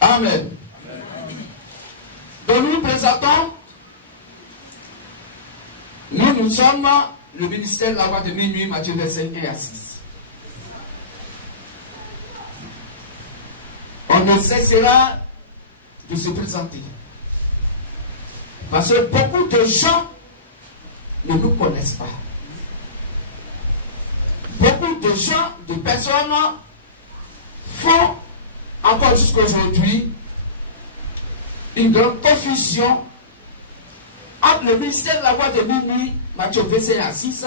Amen. Donc nous nous présentons, nous sommes le ministère de la voix de minuit, Matthieu 25 1 à 6. On ne cessera de se présenter. Parce que beaucoup de gens ne nous connaissent pas. Beaucoup de gens, de personnes font encore jusqu'à aujourd'hui une grande confusion entre le ministère de la voix de minuit, Matthieu 25 à 6,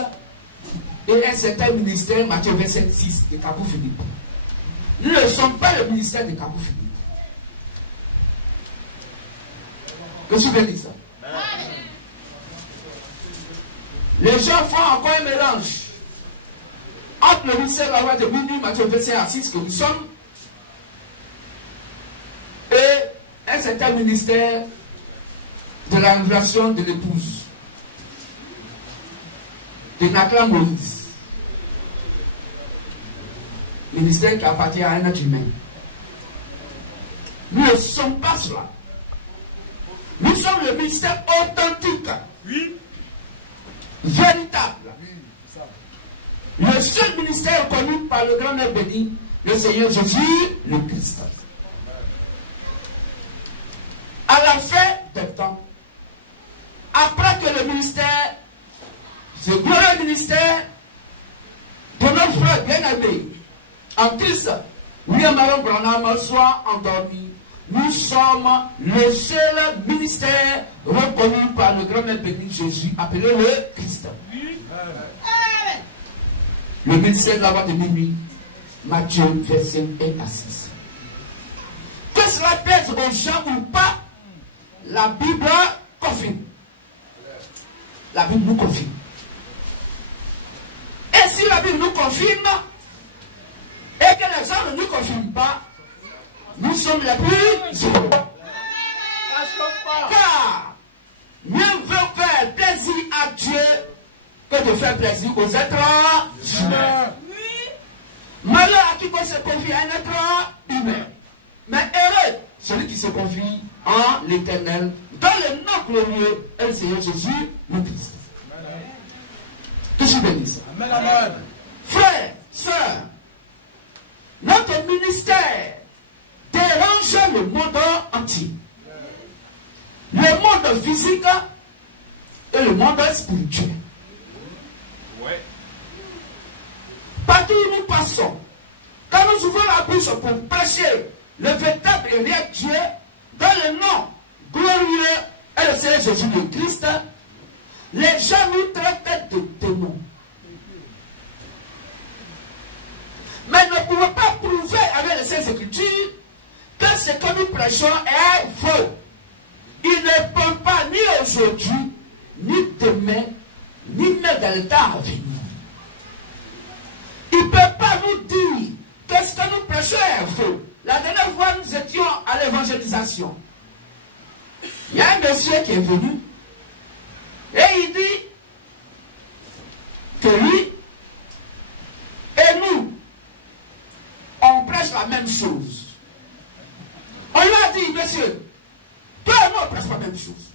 et un certain ministère, Matthieu 25 6 de Kabou Philippe. Nous ne sommes pas le ministère de Kabou Philippe. Que tu veux dire ça? Les gens font encore un mélange entre le ministère de la voix de minuit, Matthieu 25 à 6, que nous sommes, et un certain ministère de la révélation de l'épouse de Nakla Moïse. Ministère qui appartient à un être humain. Nous ne sommes pas cela. Nous sommes le ministère authentique. Oui. Véritable. Le seul ministère connu par le grand Mère béni, le Seigneur Jésus, le Christ. À la fin des temps, après que le ministère, ce glorieux ministère de notre frère bien-aimé en Christ, William Aaron Branham, soit endormi, nous sommes le seul ministère reconnu par le grand Mère béni Jésus, appelé le Christ. Le ministère de la voix de minuit, Matthieu 25 1 à 6. Que cela plaise aux gens ou pas, la Bible confirme. La Bible nous confirme. Et si la Bible nous confirme, et que les gens ne nous confirment pas, nous sommes les plus heureux. Car mieux veut faire plaisir à Dieu que de faire plaisir aux êtres humains. Malheur à qui peut se confier à un être humain. Mais heureux celui qui se confie en l'Éternel, dans le nom glorieux et le Seigneur Jésus, le Christ. Que je bénisse. Frères, sœurs, notre ministère dérange le monde entier. Le monde physique et le monde spirituel. Partout où nous passons, quand nous ouvrons la bouche pour prêcher le véritable et réel Dieu, dans le nom glorieux et le Seigneur Jésus le Christ, les gens nous traitent de démons. Mais ne pouvons pas prouver avec les Saintes Écritures que ce que nous prêchons est faux. Il ne peut pas ni aujourd'hui, ni demain, ni même dans le temps à venir. Il ne peut pas nous dire que ce que nous prêchons est faux. La dernière fois, nous étions à l'évangélisation. Il y a un monsieur qui est venu et il dit que lui et nous, on prêche la même chose. On lui a dit, monsieur, toi et moi, on prêche la même chose.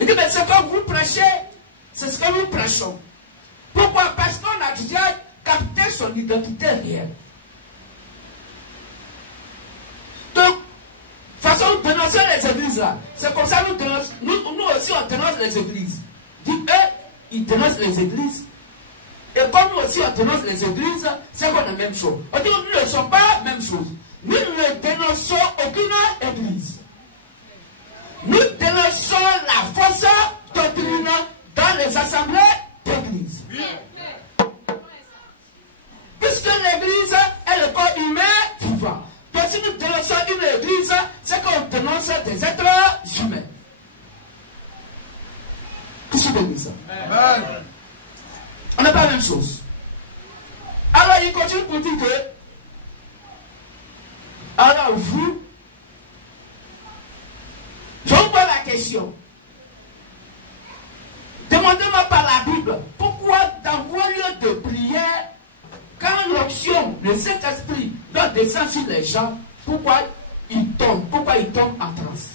Il dit, mais ce que vous prêchez, c'est ce que nous prêchons. Pourquoi? Parce qu'on a déjà capté son identité réelle. Donc, façon nous dénoncer les églises là, c'est comme ça nous aussi on dénonce les églises. Dit eux, ils dénoncent les églises. Et comme nous aussi on dénonce les églises, c'est qu'on a la même chose. On dit nous ne sommes pas la même chose. Nous ne dénonçons aucune église. Nous dénonçons la fausse doctrine dans les assemblées d'église. Puisque l'église est le corps humain vivant. Donc si nous dénonçons une église, c'est qu'on dénonce des êtres humains. Qu'est-ce que c'est ça? On n'a pas la même chose. Alors il continue pour dire que, alors vous, je vous pose la question. Demandez-moi par la Bible, pourquoi dans vos lieux de prière, quand l'onction, le Saint-Esprit doit descendre sur les gens. Pourquoi ils tombent en transe?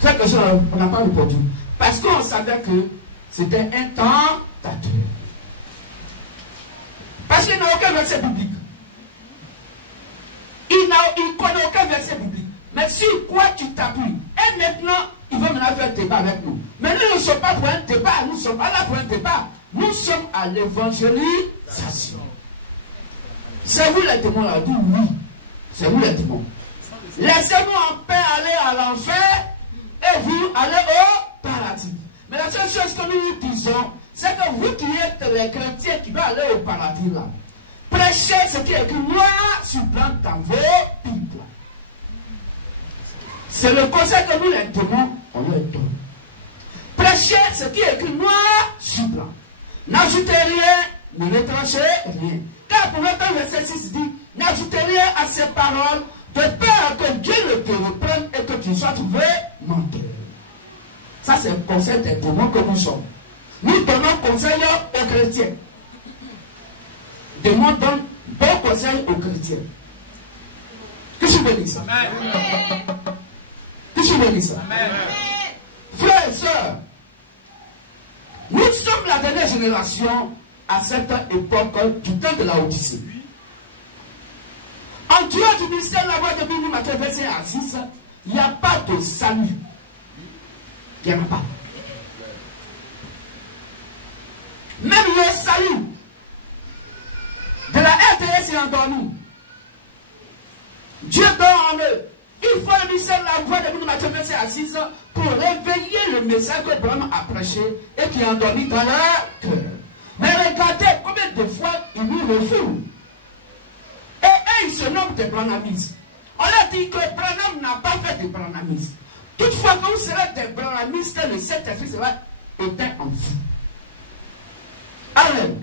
C'est quelque chose qu'on n'a pas répondu. Parce qu'on savait que c'était un tentateur. Parce qu'il n'a aucun verset biblique. Il ne connaît aucun verset biblique. Mais sur quoi tu t'appuies? Et maintenant, il va maintenant faire un débat avec nous. Mais nous ne sommes pas pour un débat. Nous ne sommes pas là pour un débat. Nous sommes à l'évangélisation. C'est vous les démons là? Oui. C'est vous les démons. Laissez-nous en paix aller à l'enfer et vous allez au paradis. Mais la seule chose que nous disons, c'est que vous qui êtes les chrétiens qui vont aller au paradis là, prêchez ce qui est écrit noir sur blanc dans vos Bibles. C'est le conseil que nous les donnons, on leur donne. Prêchez ce qui est écrit noir sur blanc. N'ajoutez rien, ne retranchez rien. Car pour notre verset 6 dit, n'ajoutez rien à ces paroles, de peur que Dieu ne te reprenne et que tu sois trouvé menteur. Ça, c'est le conseil des démons que nous sommes. Nous donnons conseil aux chrétiens. Démons donnent bon conseil aux chrétiens. Que je bénisse ça. Que je bénisse ça. Frères et sœurs, nous sommes la dernière génération à cette époque du temps de la Odyssée. En dehors du ministère de la voix de Bible, Matthieu verset 1 à 6, il n'y a pas de salut. Il n'y en a pas. Même le salut de la RTS est endormi. Dieu dort en eux. Il faut le ministère de la voix de Bible, Matthieu verset 1 à 6 pour réveiller le message que Abraham a prêché et qui est endormi dans leur cœur. Mais regardez combien de fois ils nous refoulent. Et eux, ils se nomment des branhamistes. On a dit que Branham n'a pas fait de branhamistes. Toutefois, quand vous serez des branhamistes, le Saint-Esprit sera éteint en vous. Amen.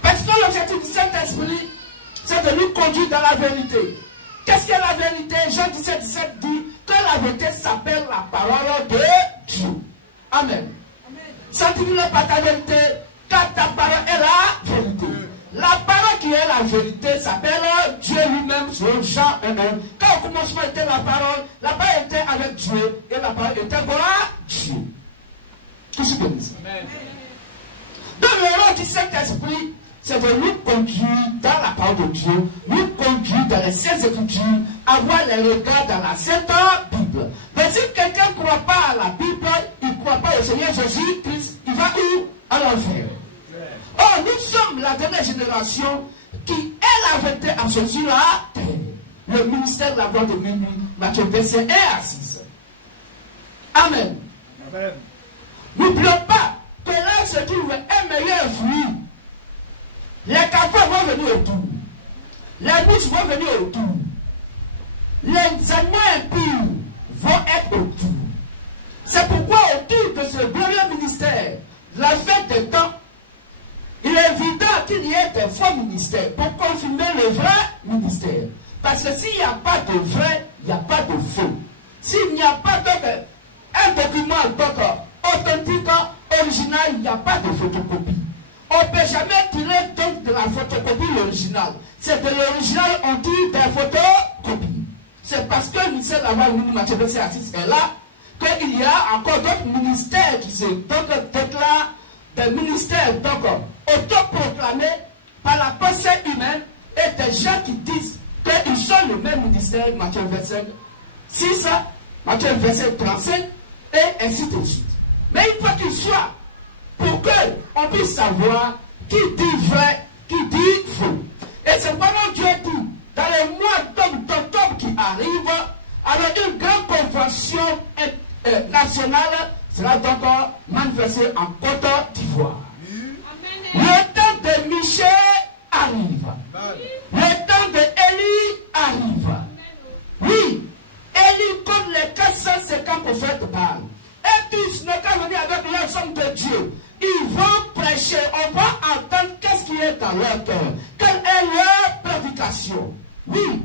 Parce que l'objectif du Saint-Esprit, c'est de nous conduire dans la vérité. Qu'est-ce que la vérité? Jean 17, 17 dit que la vérité s'appelle la parole de Dieu. Amen. Sanctifie-le par ta vérité, car ta parole est la vérité. La parole qui est la vérité s'appelle Dieu lui-même sur Jean 1. Quand au commencement était la parole était avec Dieu et la parole était voilà Dieu. Tout ce que nous disons. Donc le rôle du Saint-Esprit, c'est de nous conduire dans la parole de Dieu, nous conduire dans les Saintes Écritures, avoir les regards dans la Sainte Bible. Mais si quelqu'un ne croit pas à la Bible, il ne croit pas au Seigneur Jésus-Christ, il va où? À l'enfer. Oh, nous sommes la dernière génération qui est la vérité absolue sur la terre. Le ministère de la voix de minuit, Matthieu verset 1 à 6. Amen. Amen. N'oublions pas que là se trouve un meilleur fruit. Les cafards vont venir autour. Les mouches vont venir autour. Les animaux impurs vont être autour. C'est pourquoi autour de ce glorieux ministère, la fête des temps, il est évident qu'il y ait des faux ministères pour confirmer le vrai ministère. Parce que s'il n'y a pas de vrai, il n'y a pas de faux. S'il n'y a pas un document authentique, original, il n'y a pas de photocopie. On ne peut jamais tirer donc de la photocopie l'original. C'est de l'original, on tire des photocopies. C'est parce que le ministère de la voix de Matthieu verset 6 est là qu'il y a encore d'autres ministères qui se déclarent des ministères donc autoproclamés par la pensée humaine et des gens qui disent qu'ils sont le même ministère, Matthieu verset 6, Matthieu verset 35 et ainsi de suite. Mais il faut qu'il soit pour qu'on puisse savoir qui dit vrai, qui dit faux. Et c'est vraiment Dieu dit, dans les mois d'octobre qui arrivent, avec une grande convention nationale, sera donc manifestée en Côte d'Ivoire. Le temps de Michel arrive. Le temps de Élie arrive. Oui, Élie contre les 450 prophètes Baal. Et tous, ne qu'à venir avec l'ensemble de Dieu. Ils vont prêcher, on va entendre qu'est-ce qui est dans leur cœur. Quelle est leur prédication. Oui,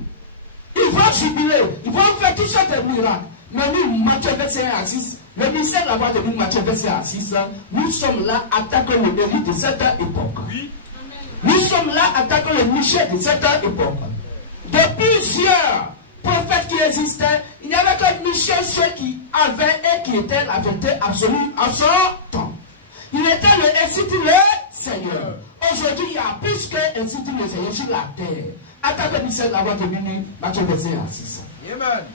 ils vont jubiler, ils vont faire tout ça de miracles. Mais nous, Matthieu verset 1 à 6, le ministère de la voix de nous, Matthieu verset 1 à 6, nous sommes là, attaquons le mérite de cette époque. Oui. attaquant le Michel de cette époque. De plusieurs prophètes qui existaient, il n'y avait que Michel, ceux qui avaient et qui étaient la vérité absolue en son temps. Il était le ainsi dit le Seigneur. Aujourd'hui, il y a plus que ainsi dit le Seigneur sur la terre. Attaquant le Michel de la voix de minuit, Matthieu verset 6. Amen.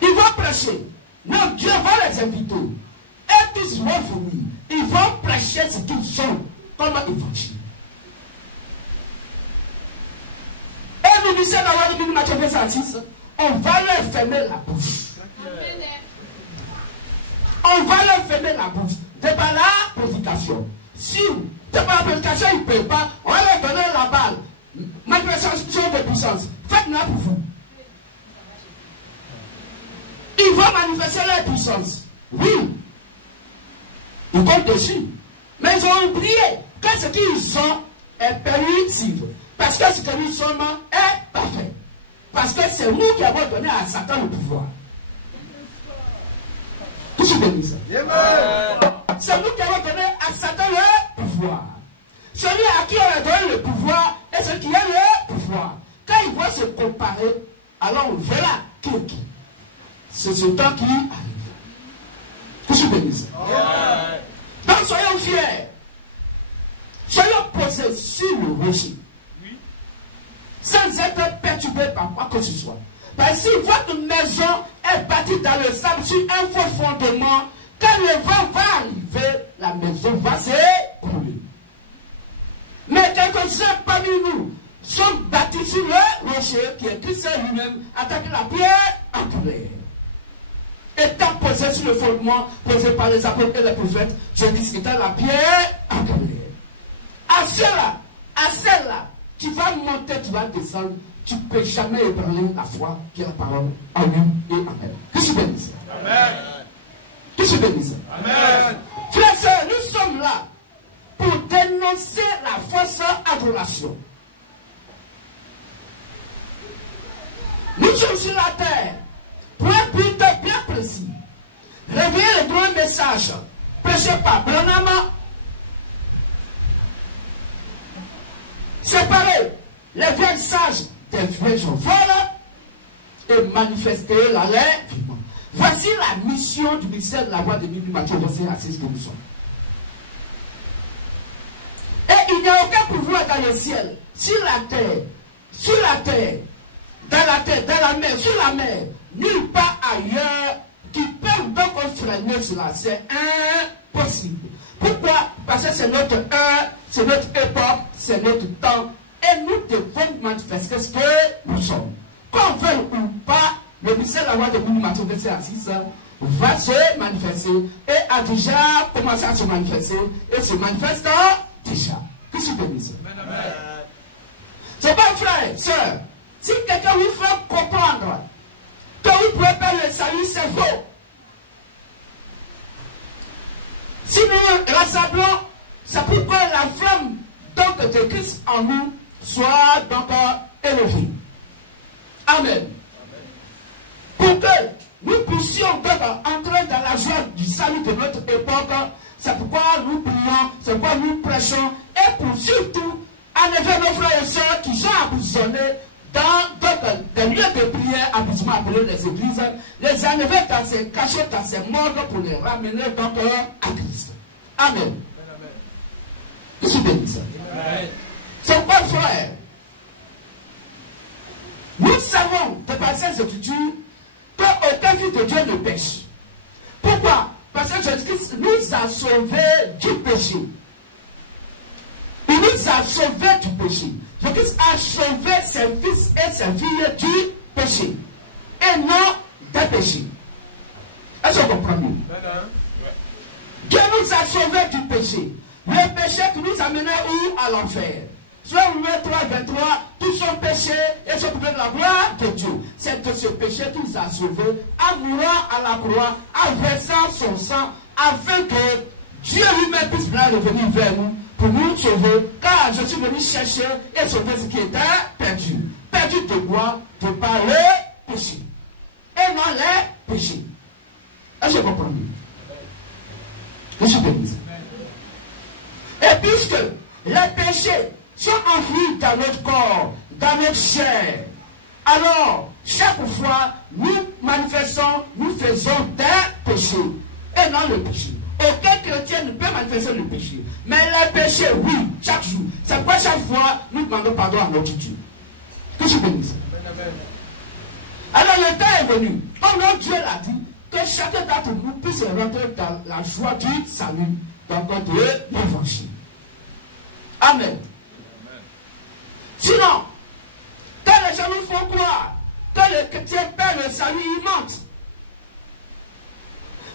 Ils vont prêcher. Non, Dieu va les inviter. Et tous vont venir. Ils vont prêcher ce qu'ils sont comme évangile. Et nous disons dans le Matthieu 6, on va leur fermer la bouche. On va leur fermer la bouche. C'est pas la prédication. Si c'est pas la prédication, ils ne peuvent pas. On va leur donner la balle. Manifestation de puissance. Faites-la pour vous. Ils vont manifester leur puissance. Oui. Ils comptent dessus. Mais ils ont oublié que ce qu'ils sont est permissible. Parce que ce que nous sommes est parfait. Parce que c'est nous qui avons donné à Satan le pouvoir. Tout ce que ça. C'est nous qui avons donné à Satan le pouvoir. Celui à qui on a donné le pouvoir est celui qui a le pouvoir. Quand il va se comparer, alors on verra qui est qui. C'est ce temps qui arrive. Tout ce que ça. Donc soyons fiers. Soyons posés sur le rocher. Sans être perturbés par quoi que ce soit. Parce que si votre maison est bâtie dans le sable sur un faux fondement, quand le vent va arriver, la maison va s'écrouler. Mais quelques-uns parmi nous sont bâtis sur le rocher qui est Christ lui-même, attaquer la pierre en colère. Étant posé sur le fondement posé par les apôtres et les prophètes, je dis étant la pierre en colère. À celle-là, tu vas monter, tu vas descendre, tu ne peux jamais ébranler la foi qui est la parole en lui et en elle. Que se bénisse. Amen. Que se bénisse. Amen. Frères et sœurs, nous sommes là pour dénoncer la fausse adoration. Nous sommes sur la terre pour un but bien précis. Réveiller le grand message prêché par Branham. Séparer les vieilles sages des vieilles gens volent et manifester la lèvre vivante. Voici la mission du ministère de la voix de minuit, Matthieu verset 6 que nous sommes. Et il n'y a aucun pouvoir dans le ciel, sur la terre, dans la mer, sur la mer, nulle part ailleurs qui peut donc freiner cela. C'est impossible. Pourquoi? Parce que c'est notre heure, c'est notre époque, c'est notre temps. Et nous devons manifester ce que nous sommes. Qu'on veuille ou pas, le ministère de la loi de Matthieu 6 va se manifester et a déjà commencé à se manifester et se manifeste déjà. Que se bénisse. C'est pas frère, sœur. Si quelqu'un vous fait comprendre que vous pouvez faire le salut, c'est faux. Si nous rassemblons, c'est pour que la flamme donc, de Christ en nous soit donc élevée. Amen. Pour que nous puissions donc entrer dans la joie du salut de notre époque, c'est pourquoi nous prions, c'est pourquoi nous prêchons, et pour surtout enlever nos frères et sœurs qui sont emprisonnés dans des lieux de prière, habituellement appelés les églises, les enlever dans ces cachots, dans ces morgues pour les ramener donc à Christ. Amen. Je suis béni. C'est quoi, frère? Nous savons de par ces écritures qu'aucun fils de Dieu ne pêche. Pourquoi? Parce que Jésus-Christ nous a sauvés du péché. Il nous a sauvés du péché. Jésus-Christ a sauvé ses fils et ses filles du péché. Et non des péchés. Est-ce qu'on comprend mieux? Dieu nous a sauvés du péché. Le péché qui nous amenait où? À l'enfer. Soit Romains 3, 23, tout son péché et son pouvoir de la gloire de Dieu. C'est que ce péché qui nous a sauvés, en mourant à la croix, en versant son sang, afin que Dieu lui-même puisse revenir vers nous pour nous sauver. Car je suis venu chercher et sauver ce qui était perdu. Perdu de quoi? De par le péché. Et non les péchés. Est-ce que vous comprenez? Je suis béni. Et puisque les péchés sont enfouis dans notre corps, dans notre chair. Alors, chaque fois, nous manifestons, nous faisons des péchés et non le péché. Aucun chrétien ne peut manifester le péché. Mais les péchés, oui, chaque jour. C'est pas chaque fois nous demandons pardon à notre Dieu. Que je bénisse. Alors le temps est venu, comme notre Dieu l'a dit, que chacun d'entre nous puisse rentrer dans la joie du salut, dans de l'évangile. Amen. Sinon, quand les gens nous font croire que le chrétien perd le salut, il mentent.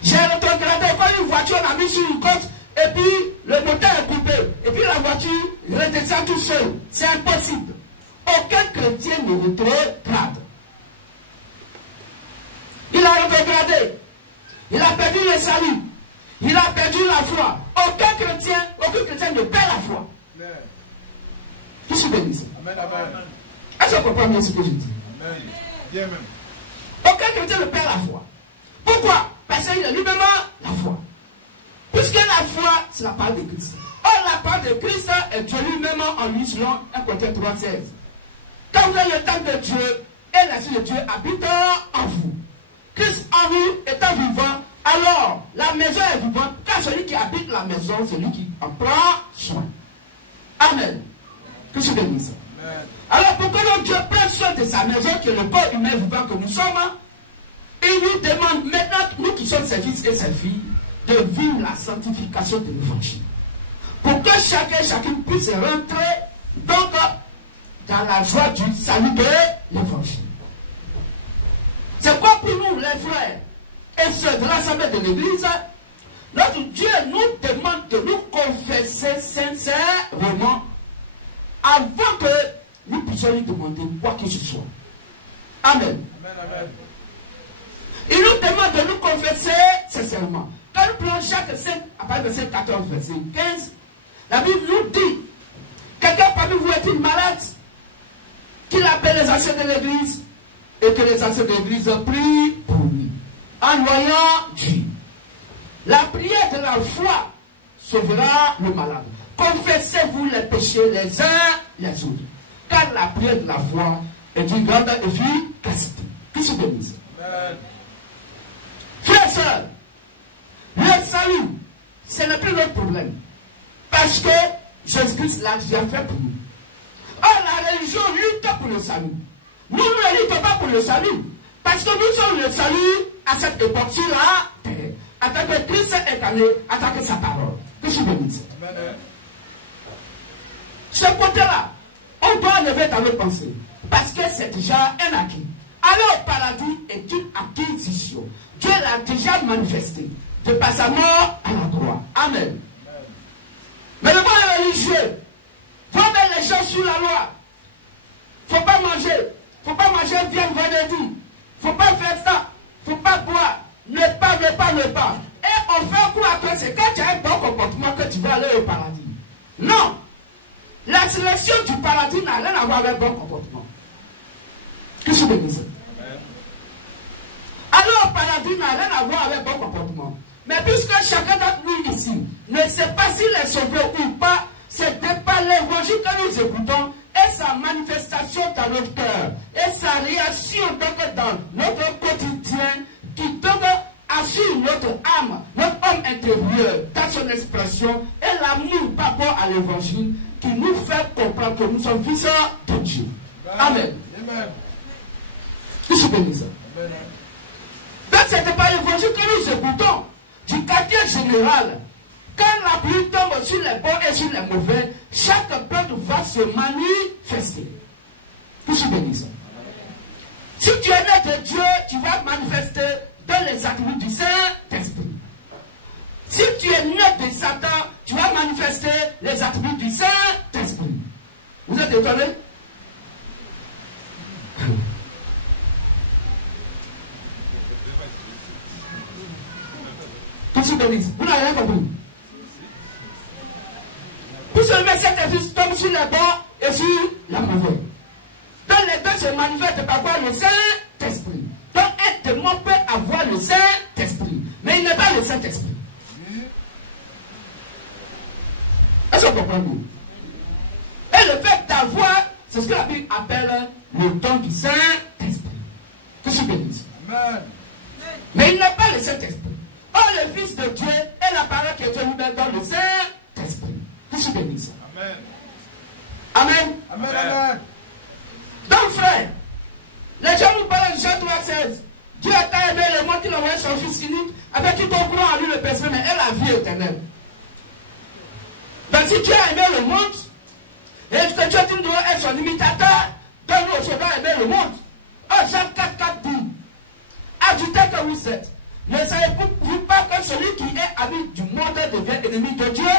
J'ai regardé quand une voiture on a mis sur une côte et puis le moteur est coupé et puis la voiture redescend tout seul. C'est impossible. Aucun chrétien ne rétrograde. Il a rétrogradé. Il a perdu le salut. Il a perdu la foi. Aucun chrétien ne perd la foi. Qui se bénisse. Est-ce qu'on comprend bien ce que je dis? Amen. Aucun chrétien ne perd la foi. Pourquoi? Parce qu'il a lui-même la foi. Puisque la foi, c'est la parole de Christ. Or, la parole de Christ est Dieu lui-même en lui, selon 1 Corinthiens 3,16. Quand vous avez le temple de Dieu et l'esprit de Dieu habite en vous, Christ en nous étant vivant, alors la maison est vivante, car celui qui habite la maison, c'est lui qui en prend soin. Amen. Que je bénisse. Alors pourquoi notre Dieu prend soin de sa maison, qui est le corps humain vivant que nous sommes, il nous demande maintenant, nous qui sommes ses fils et ses filles, de vivre la sanctification de l'évangile. Pour que chacune puisse rentrer donc dans la joie du salut de l'évangile. C'est quoi pour nous, les frères et sœurs de l'assemblée de l'église? Notre Dieu nous demande de nous confesser sincèrement avant que nous puissions lui demander quoi que ce soit. Amen. Amen. Il nous demande de nous confesser sincèrement. Quand nous prenons Jacques 5, à partir de verset 14, verset 15, la Bible nous dit, quelqu'un parmi vous est-il malade, qu'il appelle les anciens de l'église, et que les anciens de l'église prient pour lui, en voyant Dieu. La prière de la foi sauvera le malade. Confessez-vous les péchés les uns les autres, car la prière de la foi est une grande efficacité. Qui se bénisse. Frères et sœurs, le salut, ce n'est plus notre problème. Parce que Jésus-Christ l'a déjà fait pour nous. Or, la religion lutte pour le salut. Nous ne luttons pas pour le salut. Parce que nous sommes le salut à cette époque sur la terre. En tant que Christ est allé, en tant que sa parole. Que je bénisse. Ce côté-là, on doit lever dans nos pensées. Parce que c'est déjà un acquis. Aller au paradis est une acquisition. Dieu l'a déjà manifesté. De par sa mort à la croix. Amen. Mais le bon religieux, faut mettre les gens sous la loi. Faut pas manger. Faut pas manger viande vendredi. Faut pas faire ça. Faut pas boire. Ne pas. Et on fait quoi après? C'est quand tu as un bon comportement que tu vas aller au paradis. Non. La sélection du paradis n'a rien à voir avec bon comportement. Que je bénisse. Alors, le paradis n'a rien à voir avec bon comportement. Mais puisque chacun d'entre nous ici ne sait pas s'il est sauvé ou pas, c'est par l'évangile que nous écoutons et sa manifestation dans notre cœur et sa réaction donc dans notre quotidien qui donc assure notre âme, notre homme intérieur dans son expression et l'amour par rapport à l'évangile qui nous fait comprendre que nous sommes fils de Dieu. Amen. Que je bénisse. Donc c'est par l'évangile que nous écoutons du quartier général. Quand la pluie tombe sur les bons et sur les mauvais, chaque peuple va se manifester. Que je bénisse. Si tu es né de Dieu, tu vas manifester dans les attributs du Saint-Esprit. Si tu es né de Satan, tu vas manifester les attributs du Saint-Esprit. Vous êtes étonnés? Vous n'avez rien compris. Pour se mettre cet esprit tombe sur les bons et sur la mauvaise. Donc les deux se manifestent par quoi? Le Saint-Esprit. Donc un démon peut avoir le Saint-Esprit, mais il n'est pas le Saint-Esprit. Est-ce qu'on comprend nous? C'est ce que la Bible appelle le don du Saint-Esprit. Que je bénisse. Amen. Mais il n'est pas le Saint-Esprit. Or, le Fils de Dieu est la parole que Dieu nous met dans le Saint-Esprit. Que je bénisse. Amen. Amen. Amen. Amen. Donc, frère, les gens nous parlent de Jean 3,16. Dieu a tant aimé le monde qu'il a envoyé son Fils unique, avec qui ton croit en lui le péché, mais est la vie éternelle. Donc, si Dieu a aimé le monde, et que Dieu dit nous devons être son imitateur, donc nous aussi devons aimer le monde. Oh, Jean 4,4 dit, ajoutez que vous êtes. Ne savez-vous pas que celui qui est ami du monde devient ennemi de Dieu?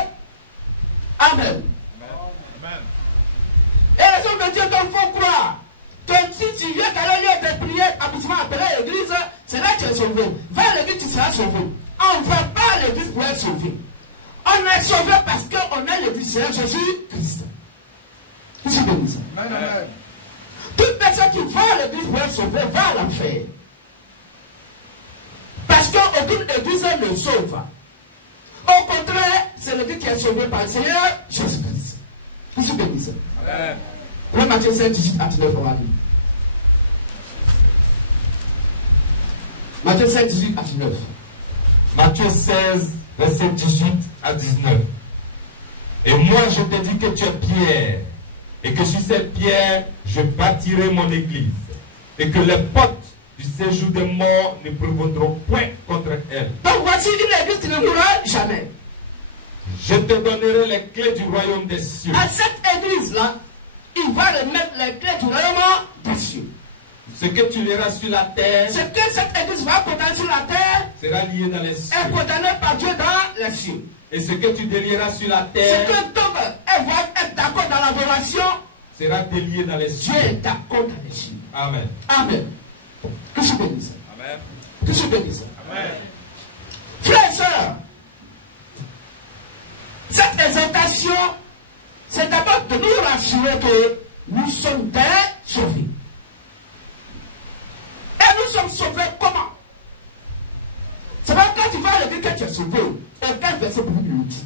Amen. Amen. Et les hommes de Dieu donc font croire que si tu viens dans le lieu de prière, absolument appelé l'église, c'est là que tu es sauvé. Va à l'église, tu seras sauvé. On ne va pas à l'église pour être sauvé. On est sauvé parce qu'on est l'église Seigneur Jésus-Christ. Qui se bénisse. Amen. Toute personne qui va à l'église pour être sauvé va à l'enfer. Parce qu'aucune église ne sauve. Au contraire, c'est l'église qui est sauvée par le Seigneur Jésus-Christ. Qui se bénisse. Amen. Pour Matthieu 16, 18 à 19, on va lire. Matthieu 16, 18 à 19. Matthieu 16, verset 18 à 19. Et moi, je te dis que tu es Pierre, et que sur cette pierre, je bâtirai mon église, et que les portes du séjour des morts ne prévaudront point contre elle. Donc voici une église qui ne mourra jamais. Je te donnerai les clés du royaume des cieux. À cette église-là, il va remettre les clés du royaume des cieux. Ce que tu liras sur la terre, ce que cette église va condamner sur la terre, sera lié dans les cieux. Est condamné par Dieu dans les cieux. Et ce que tu délieras sur la terre, ce que donc elle va être d'accord dans l'adoration, sera délié dans les cieux. Dieu est d'accord dans les cieux. Amen. Amen. Que je bénisse. Amen. Que je bénisse. Amen. Frères et sœurs, cette exhortation, c'est d'abord de nous rassurer que nous sommes des sauvés. Et nous sommes sauvés comment? C'est pas quand tu vas le dire que tu es sauvé. Aucun verset pour nous le dire.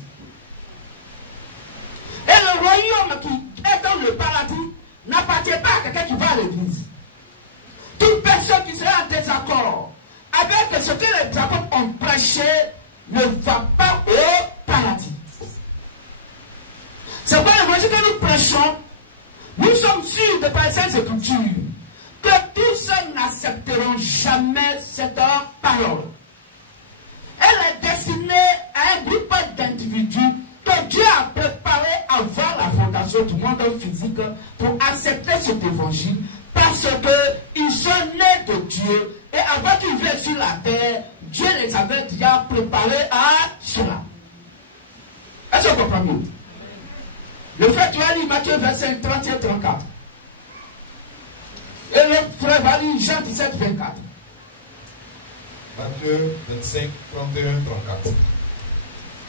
Et le royaume qui est dans le paradis n'appartient pas à quelqu'un qui va à l'église. Toute personne qui sera en désaccord avec ce que les apôtres ont prêché ne va pas au paradis. C'est pourquoi l'évangile que nous prêchons, nous sommes sûrs de par cette écriture que tous n'accepteront jamais cette parole. Elle est destinée à un groupe d'individus que Dieu a préparé avant la fondation du monde physique pour accepter cet évangile parce qu'ils sont nés de Dieu et avant qu'ils viennent sur la terre, Dieu les avait déjà préparés à cela. Est-ce que vous comprenez? Le frère, tu vas lire Matthieu 25, 31, 34. Et le frère va lire Jean 17, 24. Matthieu 25, 31, 34.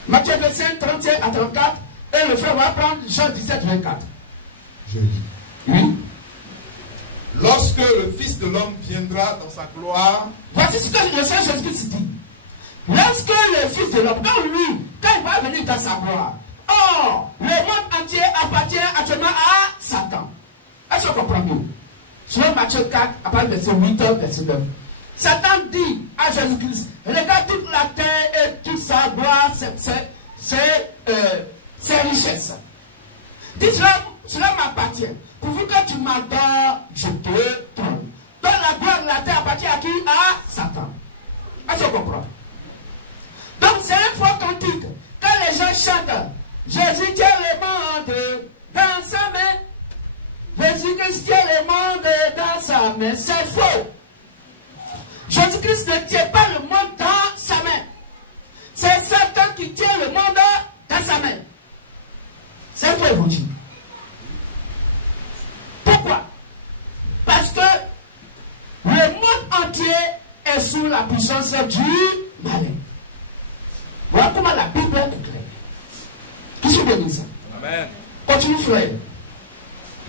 Matthieu 25, 31 à 34. Et le frère va prendre Jean 17, 24. Je lis. Oui. Lorsque le Fils de l'homme viendra dans sa gloire. Voici ce que le Seigneur Jésus-Christ dit. Lorsque le Fils de l'homme, quand lui, quand il va venir dans sa gloire, or, le monde entier appartient actuellement à Satan. Est-ce que vous comprenez? Selon Matthieu 4, à partir verset 8, verset 9. Satan dit à Jésus-Christ, regarde toute la terre et toute sa gloire, ses richesses. Dis cela m'appartient. Pourvu que tu m'adores, je te trône. Donc la gloire de la terre appartient à qui? À Satan. Est-ce que vous comprenez? Donc c'est un faux cantique. Quand les gens chantent, Jésus tient le monde dans sa main. Jésus-Christ tient le monde dans sa main. C'est faux. Jésus-Christ ne tient pas le monde dans sa main. C'est Satan qui tient le monde dans sa main. C'est un faux évangile. Pourquoi? Parce que le monde entier est sous la puissance du malin. Voilà comment la Bible est claire. Qui se bénisse? Amen. Continue, frère.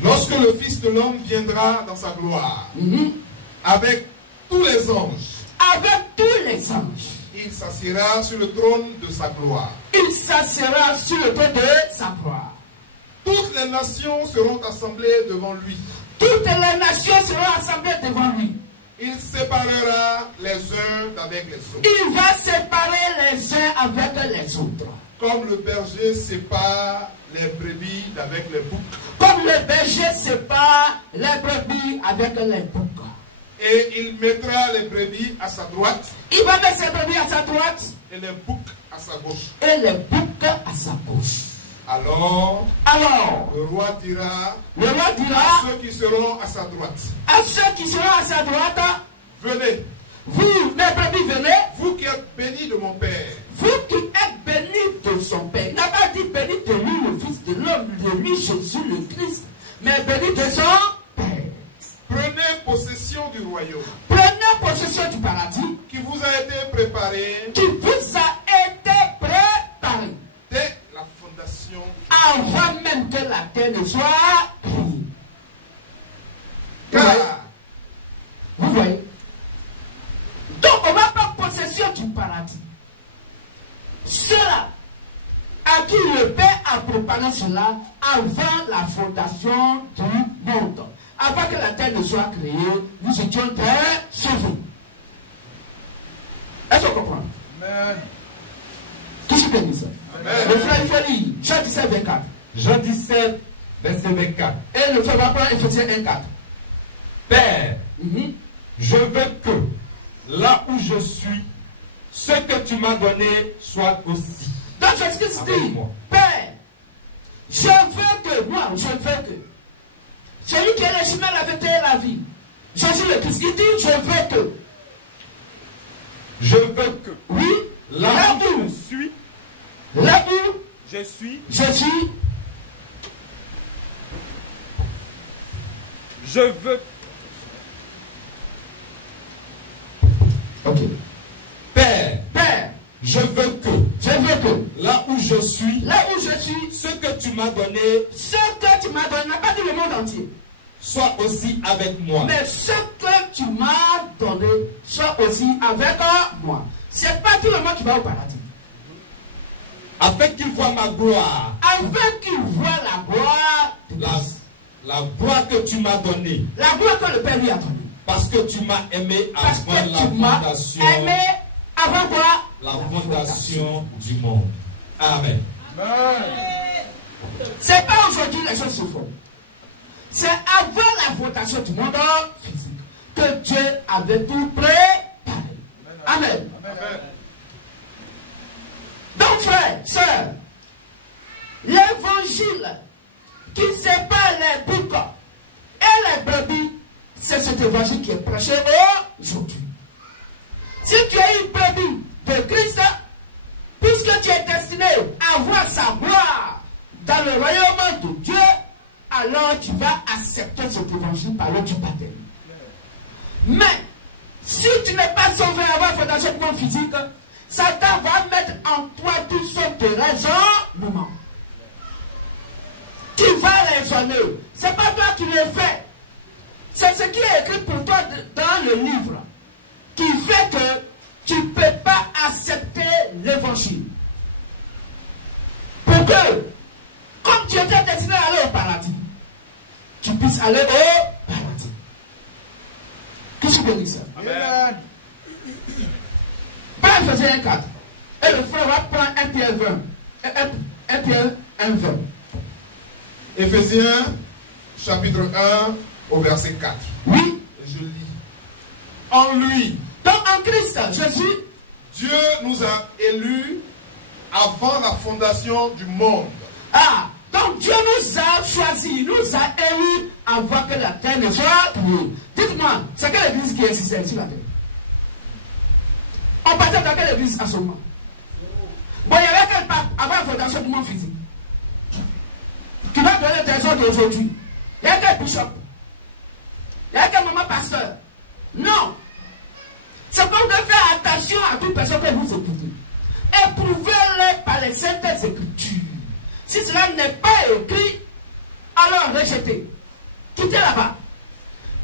Lorsque le Fils de l'homme viendra dans sa gloire, avec tous les anges, il s'assiera sur le trône de sa gloire. Il s'assiera sur le trône de sa gloire. Toutes les nations seront assemblées devant lui. Toutes les nations seront assemblées devant lui. Il séparera les uns d'avec les autres. Il va séparer les uns avec les autres. Comme le berger sépare les brebis d'avec les boucs. Comme le berger sépare les brebis avec les boucs. Et il mettra les brebis à sa droite. Il va mettre ses brebis à sa droite. Et les boucs à sa gauche. Et les boucs à sa gauche. Alors, le roi dira à ceux qui seront à sa droite. À ceux qui seront à sa droite. Venez. Vous, mes brebis, venez. Vous qui êtes bénis de mon Père. Vous qui êtes bénis de son Père. Il n'a pas dit béni de lui, le Fils de l'homme, de lui, Jésus le Christ. Mais béni de son Père. Prenez possession du royaume. Prenez possession du paradis. Qui vous a été préparé. Qui vous a été préparé. Dès la fondation. Avant même que la terre ne soit créée. Car. Vous voyez. Donc on va prendre possession du paradis. Cela à qui le Père a préparé cela avant la fondation du monde. Avant que la terre ne soit créée, nous étions des sauvés. Est-ce qu'on comprend? Amen. Qui se bénit ça? Amen. Le frère, il faut lire Jean 17, 24. Jean 17, verset 24. Et le frère va prendre Éphésiens 1, 4. Père, je veux que là où je suis, ce que tu m'as donné soit aussi. Donc Jésus-Christ dit, Père, je veux que, moi, je veux que, celui qui est le chemin, la vérité et la vie, Jésus le Christ, il dit, je veux que, oui, là où je suis, là où je suis, je veux. Ok. Père, je veux que, là où je suis, ce que tu m'as donné, n'a pas dit le monde entier, soit aussi avec moi. mais ce que tu m'as donné, soit aussi avec moi. C'est pas tout le monde qui va au paradis. Afin qu'il voit ma gloire. Afin qu'il voit la gloire de Christ. La gloire que tu m'as donnée. La gloire que le Père lui a donnée. Parce que tu m'as aimé avant la fondation. Aimé avant quoi? La fondation du monde. Amen. C'est pas aujourd'hui les choses se font. C'est avant la fondation du monde physique que Dieu avait tout préparé. Amen. Donc frères, sœurs, l'évangile qui sépare les boucs et les brebis, c'est cet évangile qui est prêché aujourd'hui. Si tu es une brebis de Christ, puisque tu es destiné à voir sa gloire dans le royaume de Dieu, alors tu vas accepter cet évangile par le du baptême. Mais, si tu n'es pas sauvé avant la fondation du monde physique, Satan va mettre en toi toutes sortes de raisonnements qui va raisonner. C'est pas toi qui le fais. C'est ce qui est écrit pour toi dans le livre qui fait que tu ne peux pas accepter l'évangile. Pour que, comme tu étais destiné à aller au paradis, tu puisses aller au paradis. Qu'est-ce que vous dites ça? Amen. Pas Éphésiens 4. Et le frère va prendre 1 Pierre 20. 1 Pierre 1, 20. Éphésiens, chapitre 1, au verset 4. Oui. Je lis. En lui. Donc en Christ, Jésus, Dieu nous a élus avant la fondation du monde. Ah, donc Dieu nous a choisis, nous a élus avant que la terre ne soit créée. Dites-moi, c'est quelle église qui existait sur la terre? On partait dans quelle église à ce moment? Bon, il y avait quel pape avant la fondation du monde physique qui va donner des ordres d'aujourd'hui? Il y a quel bishop? Il y a quel maman pasteur? Non. C'est qu'on doit faire attention à toute personne que vous écoutez. Éprouvez-les par les saintes écritures. Si cela n'est pas écrit, alors rejetez. Quittez là-bas.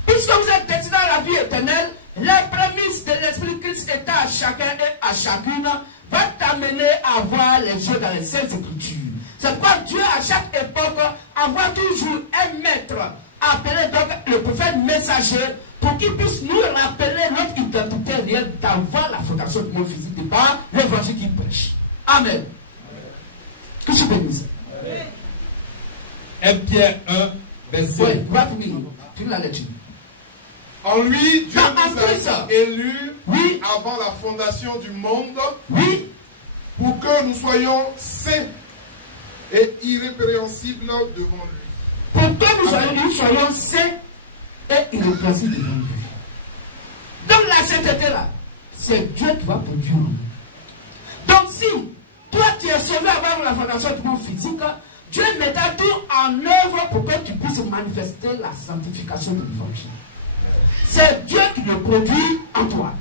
Puisque vous êtes destiné à la vie éternelle, les prémices de l'Esprit Christ étant à chacun et à chacune va t'amener à voir les yeux dans les saintes écritures. C'est pourquoi Dieu, à chaque époque, avoir toujours un maître appelé donc le prophète messager pour qu'il puisse nous rappeler notre identité réelle d'avant la fondation du monde physique et par l'évangile qu'il prêche. Amen. Que je bénisse. 1 Pierre 1, verset. Oui, va finir. Finis la lecture. En lui, Dieu Non, nous après ça. a élus Oui. avant la fondation du monde Oui. pour que nous soyons saints et irrépréhensibles devant lui. Pour que nous soyons saints et irrépréhensibles devant lui. Donc la sainteté là, c'est Dieu qui va produire. Donc si toi tu es sauvé avant la fondation du monde physique, Dieu mettra tout en œuvre pour que tu puisses manifester la sanctification de l'évangile. C'est Dieu qui le produit en toi.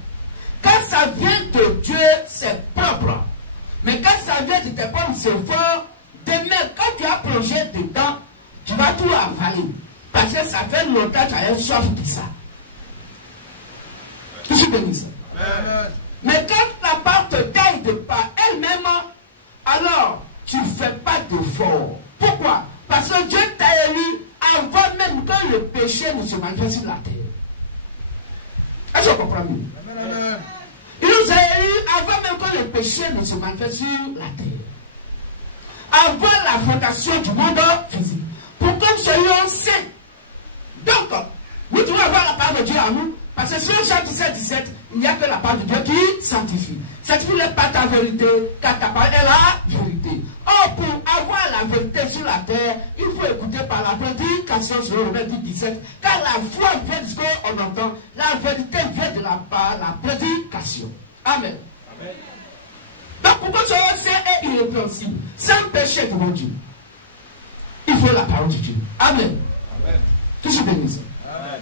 Quand ça vient de Dieu, c'est propre. Mais quand ça vient de tes propres efforts, demain, quand tu as plongé dedans, tu vas tout avaler. Parce que ça fait longtemps que tu as soif de ça. Tu suis béni ça. Mais quand la part te t'aide par elle-même, alors tu ne fais pas d'effort. Pourquoi? Parce que Dieu t'a élu avant même que le péché ne se manifeste sur la terre. Est-ce que vous comprenez? Il nous a élus avant même que le péché ne se manifeste sur la terre. Avant la fondation du monde physique. Pour que nous soyons saints. Donc, nous devons avoir la part de Dieu à nous. Parce que sur Jean 17, il n'y a que la part de Dieu qui sanctifie. Sanctifie n'est pas ta vérité, car ta parole est la vérité. Or, pour avoir la vérité sur la terre, il faut écouter par la prédication sur le verset 17. Car la foi vient de ce qu'on entend. La vérité vient de la prédication. Amen. Amen. Donc, pour que soyons saints et irrépréhensibles, sans péché devant Dieu, il faut la parole de Dieu. Amen. Amen. Que je bénisse. Amen.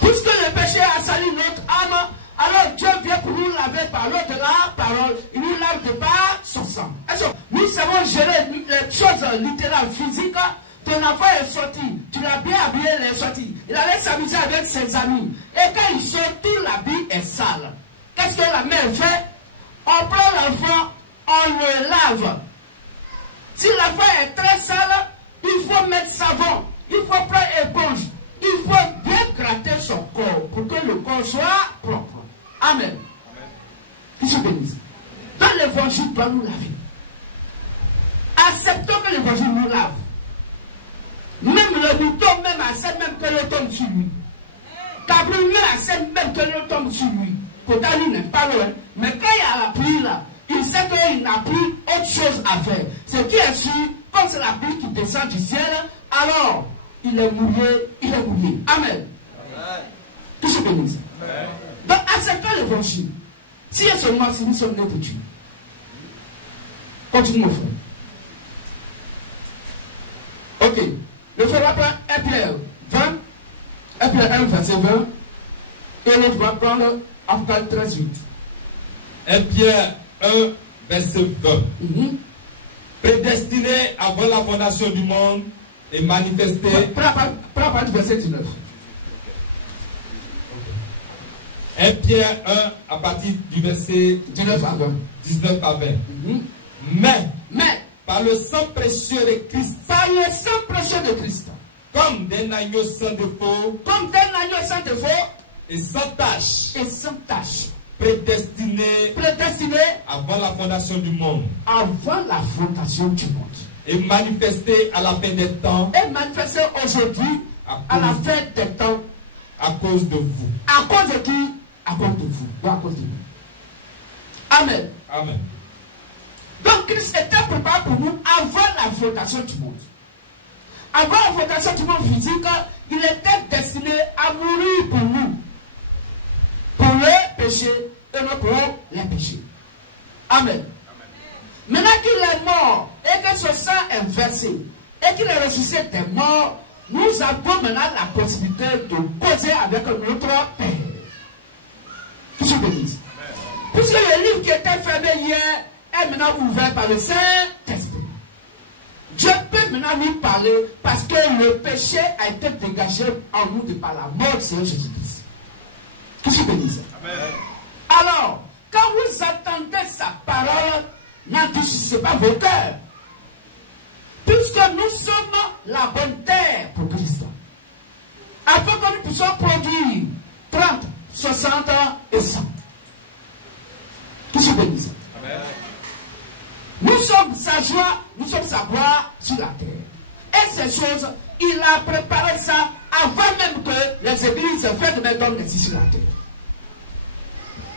Puisque le péché a sali notre âme, alors Dieu vient pour nous laver par l'eau de la parole. Il nous lave de par son sang. Nous savons gérer les choses littérales, physiques. Ton enfant est sorti, tu l'as bien habillé, il est sorti. Il allait s'amuser avec ses amis. Et quand il sort, tout l'habit est sale. Qu'est-ce que la mère fait? On prend l'enfant, on le lave. Si l'enfant est très sale, il faut mettre savon, il faut prendre éponge, il faut bien gratter son corps pour que le corps soit propre. Amen. Qu'il se bénisse. Donc l'évangile doit nous laver. Acceptons que l'évangile nous lave. Même le mouton même accepte même que l'eau tombe sur lui. Cabri même accepte même que l'eau tombe sur lui. Pourtant lui n'est pas loin. Mais quand il y a la pluie là, il sait qu'il n'a plus autre chose à faire. Ce qui est sûr, comme c'est la pluie qui descend du ciel, alors il est mouillé, il est mouillé. Amen. Que se bénisse. Donc acceptons l'évangile. Si à ce moment-ci nous sommes nés de Dieu. Continue mon frère. Ok. Le frère va prendre 1 Pierre 20, 1 Pierre 1 verset 20, et l'autre va prendre Apocalypse 13, 8. 1 Pierre 1, verset 20. Prédestiné avant la fondation du monde et manifesté. Prends à partir du verset 19. 1 Pierre 1 à partir du verset 19 à 20. 19 à 20. Mais par le sang précieux de Christ. Par le sang précieux de Christ. Comme d'un agneau sans défaut. Comme d'un agneau sans défaut. Et sans tache. Et sans tache. Prédestiné avant la fondation du monde. Avant la fondation du monde. Et manifesté à la fin des temps. Et manifesté aujourd'hui à la fin des temps. À cause de vous. À cause de qui? À cause de vous. Ou à cause de nous. Amen. Amen. Donc Christ était préparé pour nous avant la fondation du monde. Avant la fondation du monde physique, il était destiné à mourir pour nous. Pour les péchés et non pour les péchés. Amen. Maintenant qu'il est mort et que son sang est versé et qu'il est ressuscité des morts, nous avons maintenant la possibilité de causer avec notre Père. Qui se bénisse. Puisque le livre qui était fermé hier est maintenant ouvert par le Saint-Esprit. Dieu peut maintenant nous parler parce que le péché a été dégagé en nous de par la mort de Seigneur Jésus-Christ. Qui se bénisse. Alors, quand vous entendez sa parole, n'endurcissez pas vos cœurs. Puisque puisque nous sommes la bonne terre pour Christ, afin que nous puissions produire 30, 60 et 100. Qui se bénisse. Nous sommes sa joie, nous sommes sa gloire sur la terre. Et ces choses, il a préparé ça avant même que les églises faites de d'hommes n'existent sur la terre.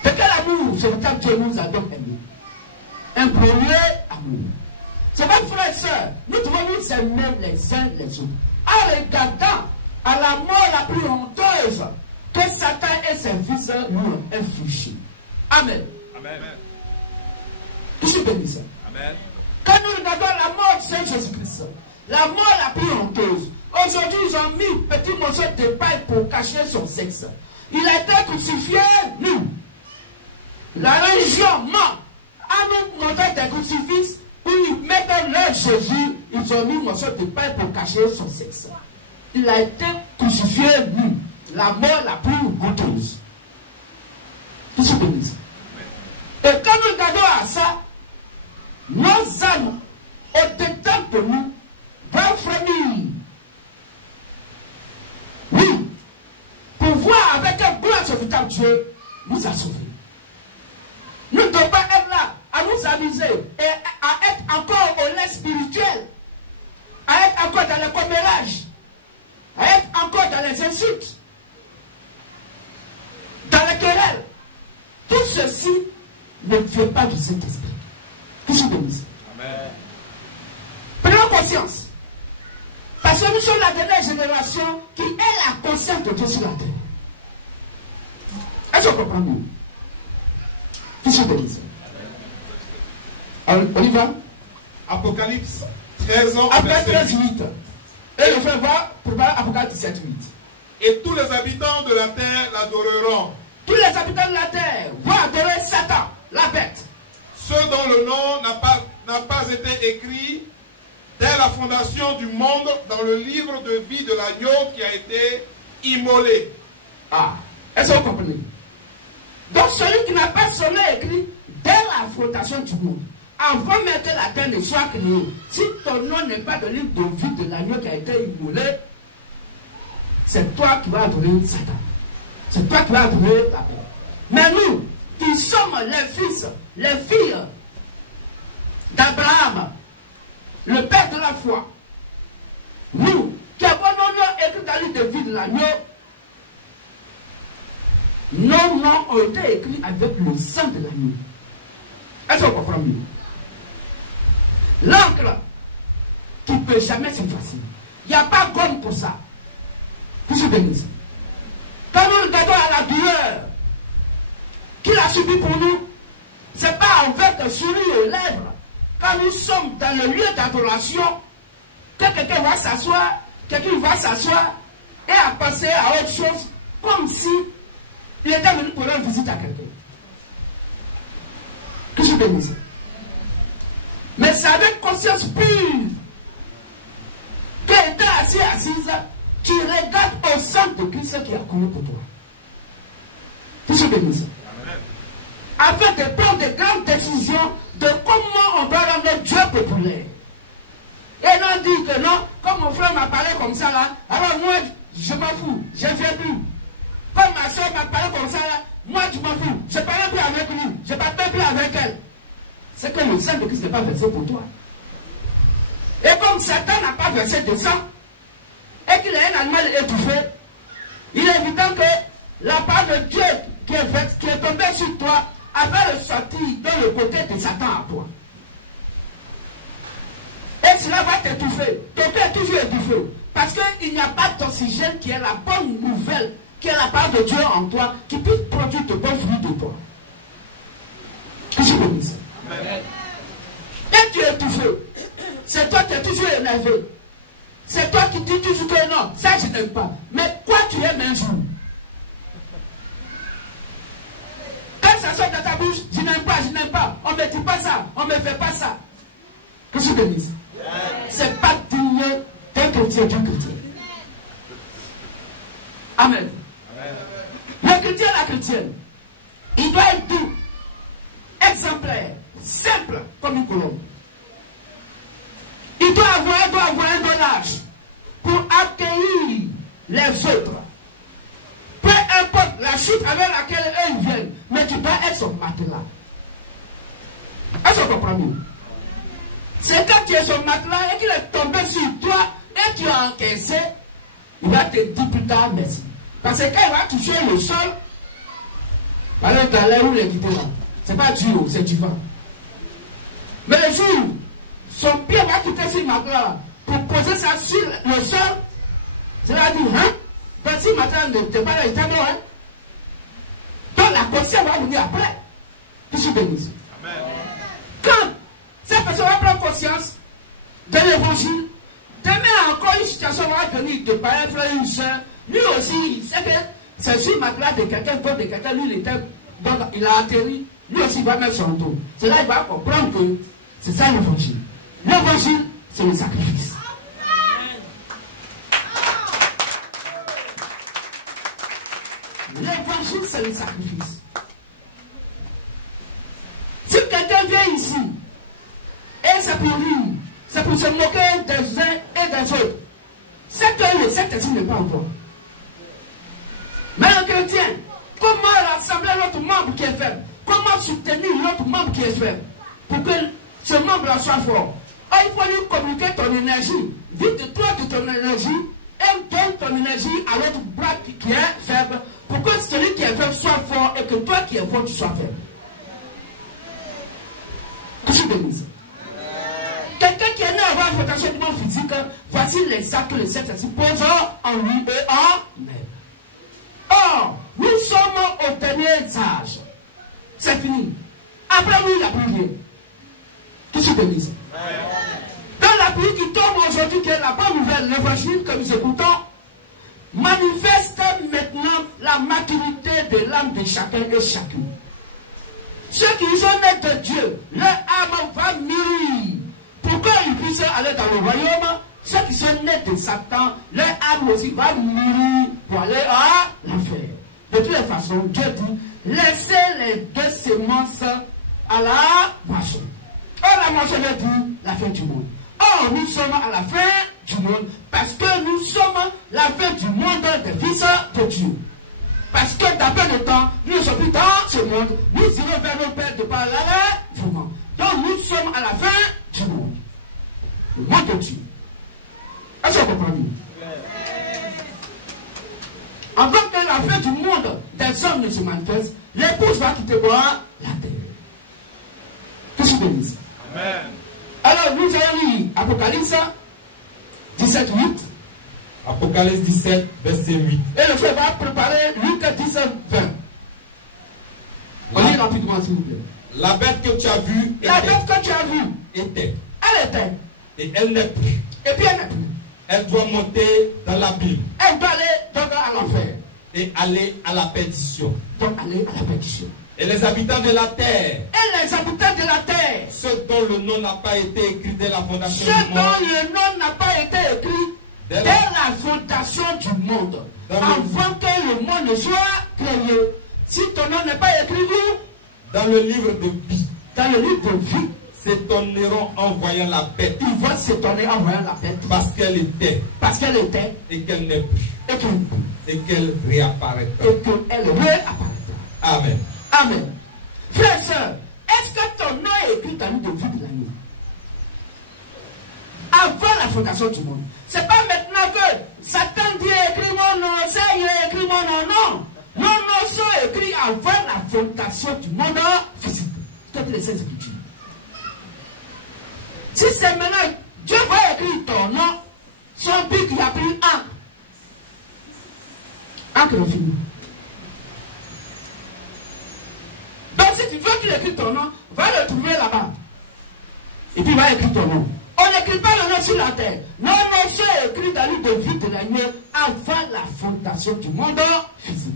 De quel amour ce véritable Dieu nous a donc aimé? Un premier amour. C'est votre frère et soeur, nous devons nous aimer les uns les autres. En regardant à la mort la plus honteuse que Satan et ses fils nous ont infligée. Amen. Amen. Qui se bénisse. Amen. Quand nous regardons la mort de Saint Jésus-Christ, la mort la plus honteuse, aujourd'hui ils ont mis petit morceau de paille pour cacher son sexe. Il a été crucifié, nous. La religion ment à nous montrer des crucifixes où ils mettent leur Jésus, ils ont mis un morceau de paille pour cacher son sexe. Il a été crucifié, nous. La mort la plus honteuse. Qui se bénisse. Et quand nous regardons à ça, nos âmes, au-dedans de nous, doivent frémir. Oui, pour voir avec un gloire ce véritable Dieu nous a sauvés. Nous ne devons pas être là à nous amuser et à être encore au lait spirituel, à être encore dans le commérage, à être encore dans les insultes, dans les querelles. Tout ceci ne vient pas du Saint-Esprit. Qui se bénisse. Amen. Prenons conscience. Parce que nous sommes la dernière génération qui est la conscience de Dieu sur la terre. Est-ce qu'on comprend mieux? Qui se bénisse. Alors, on y va. Apocalypse 13 ans. Apocalypse 13, 8. Et le frère va préparer Apocalypse 17, 8. Et tous les habitants de la terre l'adoreront. Tous les habitants de la terre vont adorer Satan, la bête. Ceux dont le nom n'a pas été écrit dès la fondation du monde dans le livre de vie de l'agneau qui a été immolé. Ah, est-ce que vous comprenez? Donc celui qui n'a pas son nom écrit dès la fondation du monde, avant même que la terre ne soit créée, si ton nom n'est pas dans le livre de vie de l'agneau qui a été immolé, c'est toi qui vas adorer Satan. C'est toi qui vas adorer la bête. Mais nous, qui sommes les fils, les filles d'Abraham, le père de la foi, nous qui avons nos noms écrits dans le livre de vie de l'agneau, nos noms ont été écrits avec le sang de l'agneau. Est-ce qu'on comprend mieux? L'encre qui ne peut jamais s'effacer. Il n'y a pas gomme pour ça. Vous se bénissez. Quand nous regardons à la douleur qu'il a subi pour nous, ce n'est pas avec un sourire aux lèvres. Quand nous sommes dans le lieu d'adoration, que quelqu'un va s'asseoir et à passer à autre chose, comme si il était venu pour rendre visite à quelqu'un. Que je bénisse. Mais c'est avec conscience pure qu'elle était assise, tu regardes au sang de Christ qui a couru pour toi. Que je bénisse. Afin de prendre de grandes décisions de comment on doit rendre Dieu populaire. Et non dit que non, comme mon frère m'a parlé comme ça là, alors moi je m'en fous, je ne viens plus. Comme ma soeur m'a parlé comme ça là, moi je m'en fous, je ne parle plus avec lui, je ne parle plus avec elle. C'est que le sang de Christ n'est pas versé pour toi. Et comme Satan n'a pas versé de sang, et qu'il est un animal étouffé, il est évident que la part de Dieu qui est tombée sur toi avait ressorti dans le côté de Satan à toi. Et cela va t'étouffer. Ton cœur est toujours étouffé. Parce qu'il n'y a pas d'oxygène qui est la bonne nouvelle, qui est la part de Dieu en toi, qui peut produire de bons fruits de toi. Que je bénisse. Et tu es étouffé. C'est toi qui es toujours énervé. C'est toi qui dis toujours que non, ça je n'aime pas. Mais quoi tu aimes un jour? Quand ça sort dans ta bouche, je n'aime pas, on ne me dit pas ça, on ne me fait pas ça. Que je bénisse. C'est pas digne d'un chrétien, d'une chrétienne. Amen. Le chrétien, la chrétienne, il doit être doux, exemplaire, simple comme une colombe. Il doit avoir les autres. Peu importe la chute avec laquelle eux ils viennent, mais tu dois être son matelas. Est-ce que vous comprenez? C'est quand tu es son matelas et qu'il est tombé sur toi et tu as encaissé, il va te dire plus tard merci. Parce que quand il va toucher le sol, par exemple, dans l'air où les guides là, c'est pas du haut, c'est du vent. Mais le jour où son pied va quitter ce matelas pour poser ça sur le sol, cela dit, hein? Parce que maintenant, ne t'es pas là, il t'est mort, hein? Donc la conscience va venir après. Que je bénisse. Amen. Quand cette personne va prendre conscience de l'évangile, demain encore une situation va venir de parler frère une soeur, lui aussi, il sait que c'est sur le matelas de quelqu'un, de quelqu'un, lui il était, donc il a atterri, lui aussi il va mettre son dos. C'est là qu'il va comprendre que c'est ça l'évangile. L'évangile, c'est le sacrifice. L'évangile, c'est le sacrifice. Si quelqu'un vient ici, et c'est pour lui, c'est pour se moquer des uns et des autres, c'est que le secte n'est pas encore. Mais un chrétien, comment rassembler l'autre membre qui est faible? Comment soutenir l'autre membre qui est faible? Pour que ce membre-là soit fort. Il faut lui communiquer ton énergie. Vide-toi de ton énergie et donne ton énergie à l'autre bras qui est faible. Pour que celui qui est faible soit fort et que toi qui es fort, tu sois faible. Que je bénisse. Quelqu'un qui est né à avoir une fondation du monde physique, voici les actes que le Seigneur pose en lui et en elle. Or, nous sommes au dernier âge. C'est fini. Après nous, la prière. Que je bénisse. Dans la prière qui tombe aujourd'hui, qui est la bonne nouvelle, l'évangile que nous écoutons, manifeste maintenant la maturité de l'âme de chacun et chacune. Ceux qui sont nés de Dieu, leur âme va mûrir pour qu'ils puissent aller dans le royaume. Ceux qui sont nés de Satan, leur âme aussi va mûrir pour aller à l'enfer. De toutes les façons, Dieu dit, laissez les deux semences à la moisson. Or, la moisson veut dire la fin du monde. Or, nous sommes à la fin du monde parce que nous sommes la fin du monde des fils de Dieu. Parce que d'après le temps, nous ne sommes plus dans ce monde. Nous irons vers nos pères de par l'avènement. Donc nous sommes à la fin du monde. Le monde de Dieu. Est-ce que vous comprenez? Avant que la fin du monde des hommes ne se manifeste, l'épouse va quitter quoi? La terre. Que je bénisse. Amen. Alors nous allons lire Apocalypse 17, 8. Apocalypse 17, verset 8. Et le frère va préparer Luc 17, 20. On lit rapidement, s'il vous plaît. La bête que tu as vue était. Elle était. Et elle n'est plus. Et puis elle n'est plus. Elle doit monter dans l'abîme. Elle doit aller donc à l'enfer. Et aller à la perdition. Donc aller à la perdition. Et les habitants de la terre. Et les habitants de la terre. Ceux dont le nom n'a pas été écrit dès la fondation Ceux du monde. dont le nom n'a pas été écrit dès la fondation du monde. Avant que le monde ne soit créé. Si ton nom n'est pas écrit où? Dans le livre de vie. Dans le livre de vie. S'étonneront en voyant la bête. Ils vont s'étonner en voyant la bête. Parce qu'elle était. Parce qu'elle était. Et qu'elle n'est plus. Et qu'elle n'est plus. Et qu'elle réapparaîtra. Et qu'elle réapparaîtra. Amen. Amen. Frères et sœurs, est-ce que ton nom est écrit dans le livre de vie de l'année? Avant la fondation du monde. C'est pas maintenant que Satan dit écrit mon nom, Seigneur écrit mon nom. Non. Nos noms sont écrits avant la fondation du monde physique. Toutes les Saintes Écritures. Si c'est maintenant, Dieu va écrire ton nom, son but il a pris encre. Encre de film. Donc si tu veux qu'il écrive ton nom, va le trouver là-bas. Et puis il va écrire ton nom. On n'écrit pas le nom sur la terre. Nos noms sont écrits dans le livre de vie de l'agneau avant la fondation du monde physique.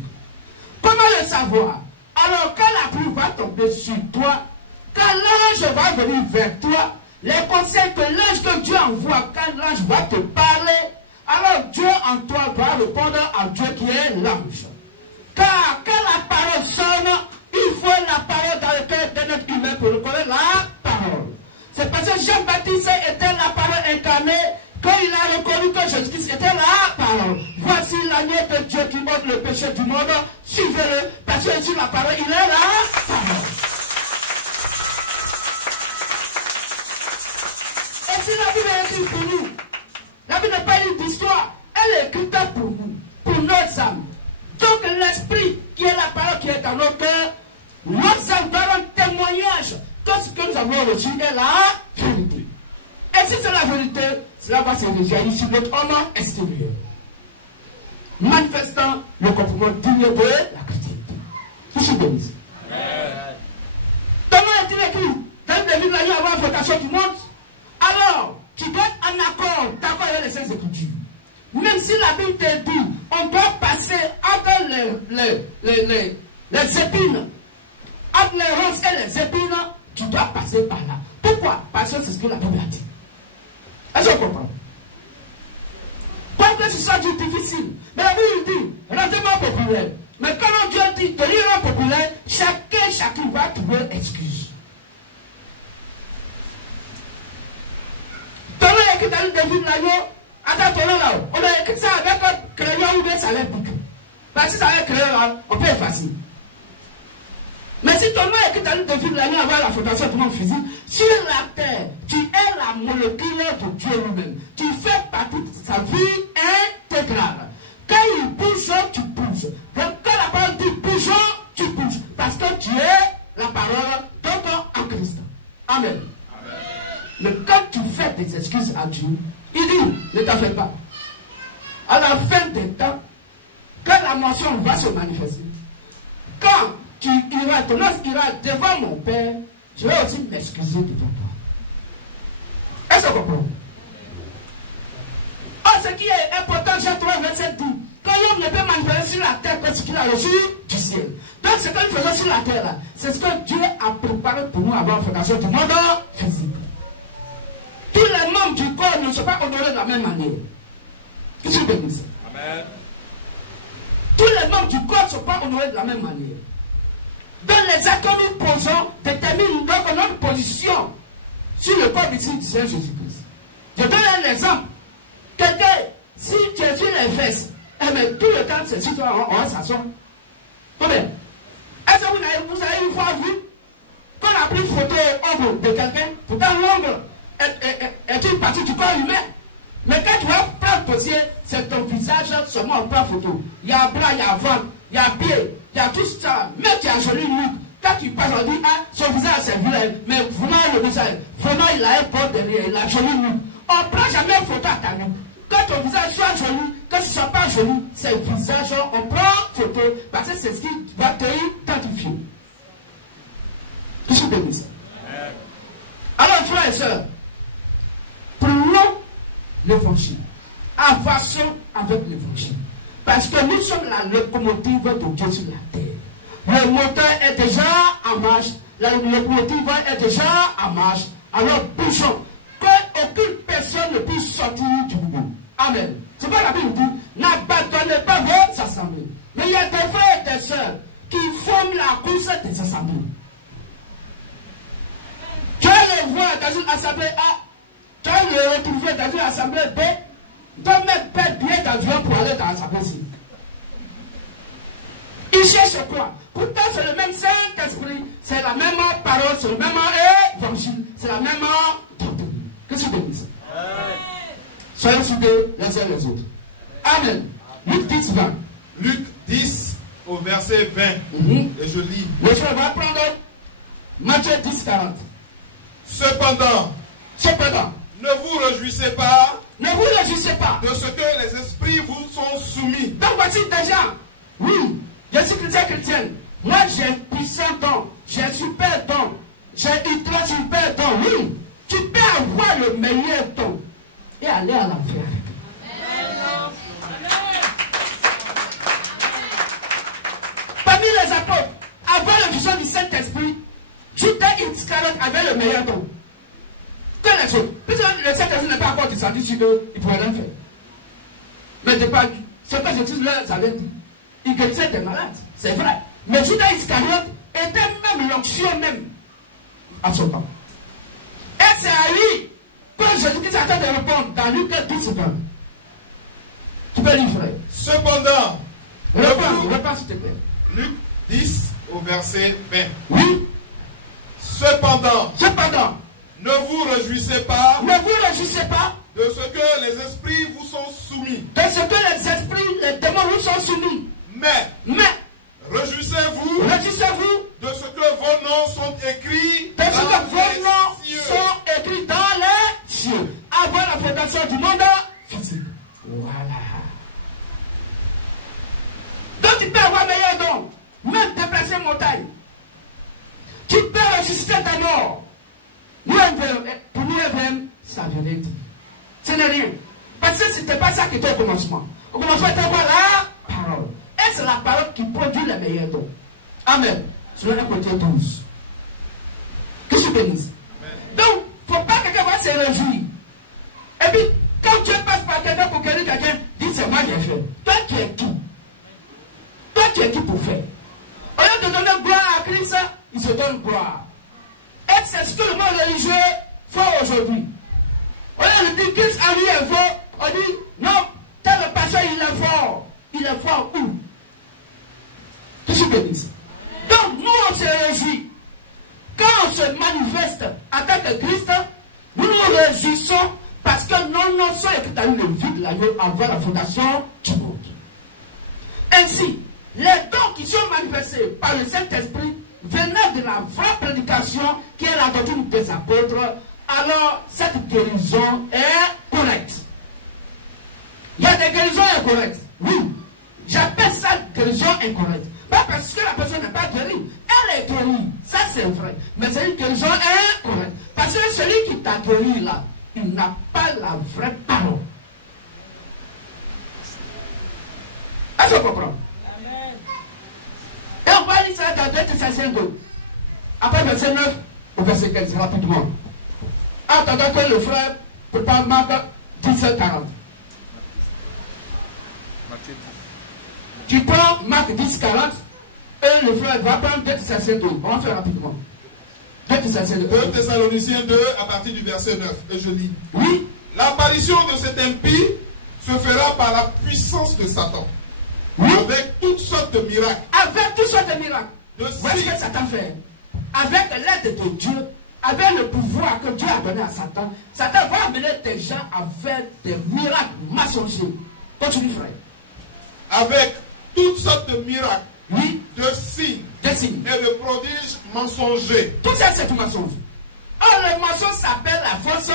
Comment le savoir? Alors quand la pluie va tomber sur toi, quand l'ange va venir vers toi, les conseils que l'ange que Dieu envoie, quand l'ange va te parler, alors Dieu en toi doit répondre à Dieu qui est l'ange. Car quand la parole sonne, il faut la parole dans le cœur de notre humain pour reconnaître la parole. C'est parce que Jean-Baptiste était la parole incarnée, quand il a reconnu que Jésus-Christ était la parole. Voici la l'agneau de Dieu qui ôte le péché du monde. Suivez-le, parce que sur la parole, il est là. Et si la Bible est écrite pour nous, la Bible n'est pas une histoire, elle est écrite pour nous, pour nos âmes. Donc l'esprit qui est la parole qui est dans nos cœurs, nos âmes doivent rendre témoignage que ce que nous avons reçu est la vérité. Et si c'est la vérité, cela va se rejaillir sur notre homme extérieur, manifestant le comportement digne de la chrétienté. Qui se bénisse. Comment est-il écrit? Dans le livre, il y a une vocation qui monte. Alors, tu dois être en accord avec les Saintes Écritures. Même si la Bible te dit, on doit passer entre les épines, entre les ronces et les épines, tu dois passer par là. Pourquoi? Parce que c'est ce que la Bible a dit. Est-ce qu'on comprend? Quoique ce soit difficile, mais la Bible dit, rendez-moi populaire. Mais quand Dieu dit de rendre populaire, chacun va trouver excuse. Ton nom est écrit dans le début de l'agneau. Attends, ton nom là-haut. On a écrit ça avec un crayon ou bien ça l'implique. Parce que ça avec un crayon là, on peut effacer. Mais si ton nom est écrit dans le début de l'agneau avant la fondation de ton physique, sur la terre, tu es la molécule de Dieu lui-même. Tu fais partie de sa vie intégrale. Quand il bouge, tu bouges. Donc quand la parole dit bouge, tu bouges. Parce que tu es la parole de en Christ. Amen. Mais quand tu fais des excuses à Dieu, il dit, ne t'en fais pas. À la fin des temps, quand la mention va se manifester, quand tu iras, ton âme ira devant mon Père, je vais aussi m'excuser devant toi. Est-ce que vous comprenez? Oh, ce qui est important, Jean 3, verset 10. Quand l'homme ne peut manifester sur la terre que ce qu'il a reçu du ciel. Donc ce que nous faisons sur la terre, là, c'est ce que Dieu a préparé pour nous avant la fondation du monde physique. Tous les membres du corps ne sont pas honorés de la même manière. Qu'est-ce que vous bénissez? Amen. Tous les membres du corps ne sont pas honorés de la même manière. Donc les actes que nous posons déterminent notre position sur le corps ici du Seigneur Jésus-Christ. Je donne un exemple. Quelqu'un, si tu es sur les fesses, mais tout le temps, c'est sur toi, on s'assoit. Combien? Est-ce que vous avez une fois vu qu'on a pris photo ombre de quelqu'un? Pourtant, l'ombre est une partie du corps humain. Mais quand tu vas prendre dossier, c'est ton visage seulement on prend photo. Il y a bras, il y a ventre, il y a pied, il y a tout ça. Mais tu as joli nuque. Quand tu passes, on dit, ah, son visage c'est vilain. Mais vraiment, le visage, vraiment, il a un port derrière, il a joli nuque. On ne prend jamais photo à ta nuque. Quand ton visage soit joli, quand ce ne soit pas joli, c'est le visage, on prend photo parce que c'est ce qui va te identifier. Qu'est-ce que tu dis? Alors, frères et sœurs, prenons l'évangile. Avançons avec l'évangile. Parce que nous sommes la locomotive de Dieu sur la terre. Le moteur est déjà en marche. La locomotive est déjà en marche. Alors, bougeons. Qu'aucune personne ne puisse sortir du bout. Amen. C'est pas la Bible dit, n'abandonnez pas vos assemblées. Mais il y a des frères et des sœurs qui forment la course des assemblées. Tu vas les voir dans une assemblée A, tu vas les retrouver dans une assemblée B, donc mettre bien d'avion pour aller dans l'assemblée C. Ils cherchent quoi? Pourtant c'est le même Saint-Esprit, c'est la même parole, c'est le même évangile, c'est la même doctrine. Qu'est-ce que tu dis? Soyez soudés les uns les autres. Amen. Luc 10, 20. Luc 10 au verset 20. Et je lis. Le frère va prendre Matthieu 10, 40. Cependant, ne vous réjouissez pas de ce que les esprits vous sont soumis. Donc voici des gens. Oui, je suis chrétienne. Moi j'ai puissant don, j'ai super don, j'ai ultra super don. Oui, tu peux avoir le meilleur don et aller à l'enfer. Parmi les apôtres, avant l'infusion du Saint-Esprit, Judas Iscariote avait le meilleur don que les autres. Puisque le Saint-Esprit n'est pas encore descendu sur eux, ils pourraient rien faire. Mais de pas, ce que Jésus leur avait dit, ils guérissaient des malades, c'est vrai. Mais Judas Iscariote était même l'onction même à son temps. Et c'est à lui que Jésus-Christ attend de répondre dans Luc 10, 20. Tu peux lire, frère. Cependant, Reprends s'il te plaît. Luc 10 au verset 20. Oui. Cependant, ne vous réjouissez pas de ce que les esprits vous sont soumis. Les démons vous sont soumis. Mais réjouissez-vous de ce que vos noms sont écrits dans les cieux. Avant la fondation du monde physique. Voilà. Donc tu peux avoir meilleur don, même déplacer montagne. Tu peux ressusciter ta mort. Pour nous, ça veut dire. Ce n'est rien. Parce que ce n'était pas ça qui était au commencement. Au commencement, c'était quoi la parole. Et c'est la parole qui produit les meilleurs dons. Amen. Sur le côté 12. Que je bénisse. Donc, il ne faut pas que quelqu'un va se réjouir. Et puis, quand Dieu passe par quelqu'un pour guérir quelqu'un, dit c'est moi qui ai fait. Toi, tu es qui? Toi, tu es qui pour faire? Au lieu de donner gloire à Christ, il se donne gloire. Et c'est ce que le monde religieux fait aujourd'hui. Au lieu de dire Christ en lui est fort, on dit non, tel pasteur il est fort. Il est fort où? Que je bénisse. Donc nous on se réjouit. Quand on se manifeste en tant que Christ, nous nous réjouissons parce que nos noms sont écrits dans le vide de l'agneau avant la fondation du monde. Ainsi, les dons qui sont manifestés par le Saint-Esprit venaient de la vraie prédication qui est la doctrine des apôtres, alors cette guérison est correcte. Il y a des guérisons incorrectes. Oui, j'appelle ça guérison incorrecte. Pas parce que la personne n'est pas guérie. Elle est guérie, ça c'est vrai. Mais c'est une guérison incorrecte. Parce que celui qui t'a guéri là, il n'a pas la vraie parole. Est-ce qu'on comprend? Et on va lire ça dans 2 Thessaloniciens 2. Après verset 9 au verset 15, rapidement. Attendant que le frère prépare Marc 10:40. Tu prends Marc 10:40 et le frère va prendre 2 Thessaloniciens 2. On va faire rapidement. 2 Thessaloniciens 2 à partir du verset 9. Et je lis. Oui. L'apparition de cet impie se fera par la puissance de Satan. Oui. Avec toutes sortes de miracles. Avec toutes sortes de miracles. Voici ce que Satan fait. Avec l'aide de Dieu, avec le pouvoir que Dieu a donné à Satan, Satan va amener des gens à faire des miracles mensongers. Continue, frère. Avec toutes sortes de miracles, oui, de signes et de prodiges mensongers. Tout ça, c'est tout mensonge. Or, le mensonge s'appelle la fausse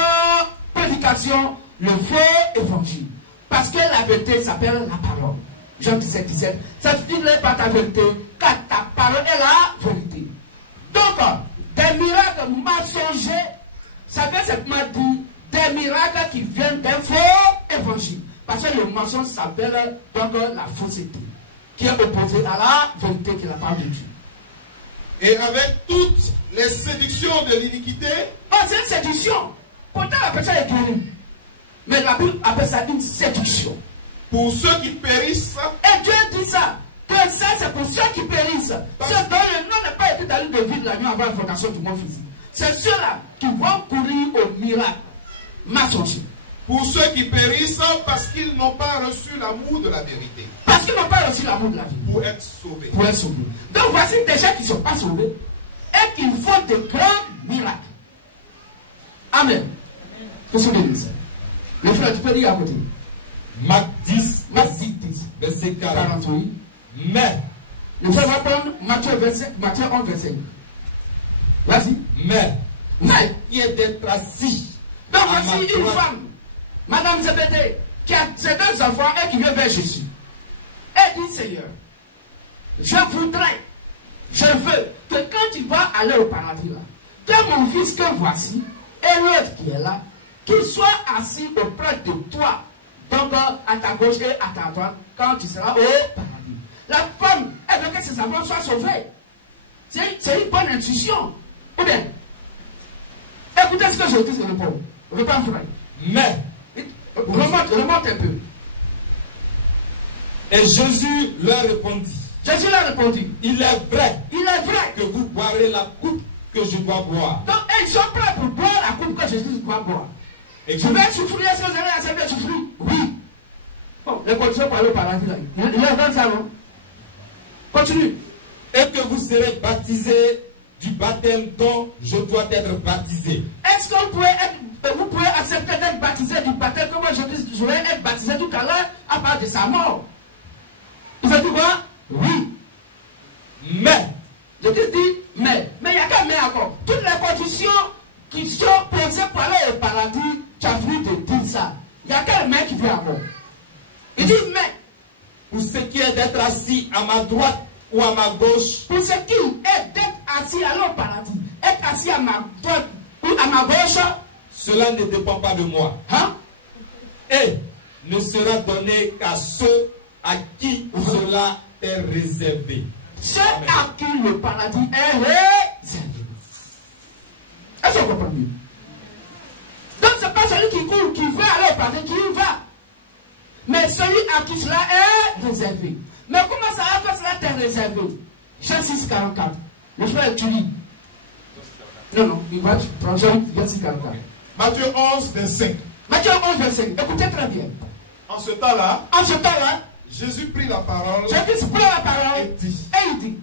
prédication, le faux évangile. Parce que la vérité s'appelle la parole. Jean 17:17. Ça te dit pas ta vérité, car ta parole est la vérité. Donc, des miracles mensongers, ça veut simplement dire des miracles qui viennent d'un faux évangile. Parce que le mensonge s'appelle donc la fausseté, qui est opposée à la vérité qui est la parole de Dieu. Et avec toutes les séductions de l'iniquité. Oh, c'est une séduction. Pourtant, la personne est guérie. Mais la Bible appelle ça une séduction. Pour ceux qui périssent. Et Dieu dit ça. Que ça, c'est pour ceux qui périssent. Ceux dont le nom n'est pas écrit dans le livre de vie de la nuit avant la fondation du monde physique. C'est ceux-là qui vont courir au miracle mensonger. Pour ceux qui périssent parce qu'ils n'ont pas reçu l'amour de la vérité. Parce qu'ils n'ont pas reçu l'amour de la vie. Pour être sauvés. Pour être sauvés. Donc voici des gens qui ne sont pas sauvés et qui font de grands miracles. Amen. Que ce bénisse. Le frère, tu peux dire à côté. Marc 10, verset 40. Oui. Mais. Le frère va prendre Matthieu 11, verset. Vas-y. Mais. Qui est d'être assis. Donc voici une femme, Madame Zébédée, qui a ses 2 enfants et qui vient vers Jésus. Elle dit, Seigneur, je veux que quand tu vas aller au paradis là, que mon fils que voici et l'autre qui est là, qu'il soit assis auprès de toi, donc à ta gauche et à ta droite, quand tu seras au paradis. La femme, elle veut que ses enfants soient sauvés. C'est une bonne intuition. Ou bien, écoutez ce que je dis sur le pauvre. Reprends, frère. Mais. Remonte un peu. Et Jésus leur répondit. Jésus leur répondit. Il est vrai. Que vous boirez la coupe que je dois boire. Donc, ils sont prêts pour boire la coupe que Jésus doit boire. Et je vais souffrir. Est-ce que vous allez accepter de souffrir? Oui. Bon, les conditions pour aller au paradis. Il est dans ça, non? Continue. Et que vous serez baptisés du baptême dont je dois être baptisé. Est-ce que vous pouvez accepter d'être baptisé du baptême que moi je vais être baptisé tout à l'heure à part de sa mort? Vous avez dit quoi? Oui. Mais, Je te dis, mais il n'y a qu'un mais encore. Toutes les conditions qui sont posées pour aller au paradis, tu as fini de dire ça. Il n'y a qu'un mais qui vient encore. Il dit mais. pour ce qui est d'être assis à ma droite ou à ma gauche, Pour ce qui est d'être assis à au paradis, être assis à ma droite ou à ma gauche, cela ne dépend pas de moi. hein? Et ne sera donné qu'à ceux à qui cela est réservé. Ceux à qui le paradis est réservé. Est-ce qu'on comprend mieux? Donc ce n'est pas celui qui court, qui veut aller au paradis, qui y va. Mais celui à qui cela est réservé. Mais comment ça va que cela t'est réservé? Jean 6, 44. Le frère, tu lis. Non, il va prendre Jean 6, 44. Matthieu 11, 25. Matthieu 11, 25. Écoutez très bien. En ce temps-là, Jésus prit la parole Jésus prend la parole et dit, et il dit,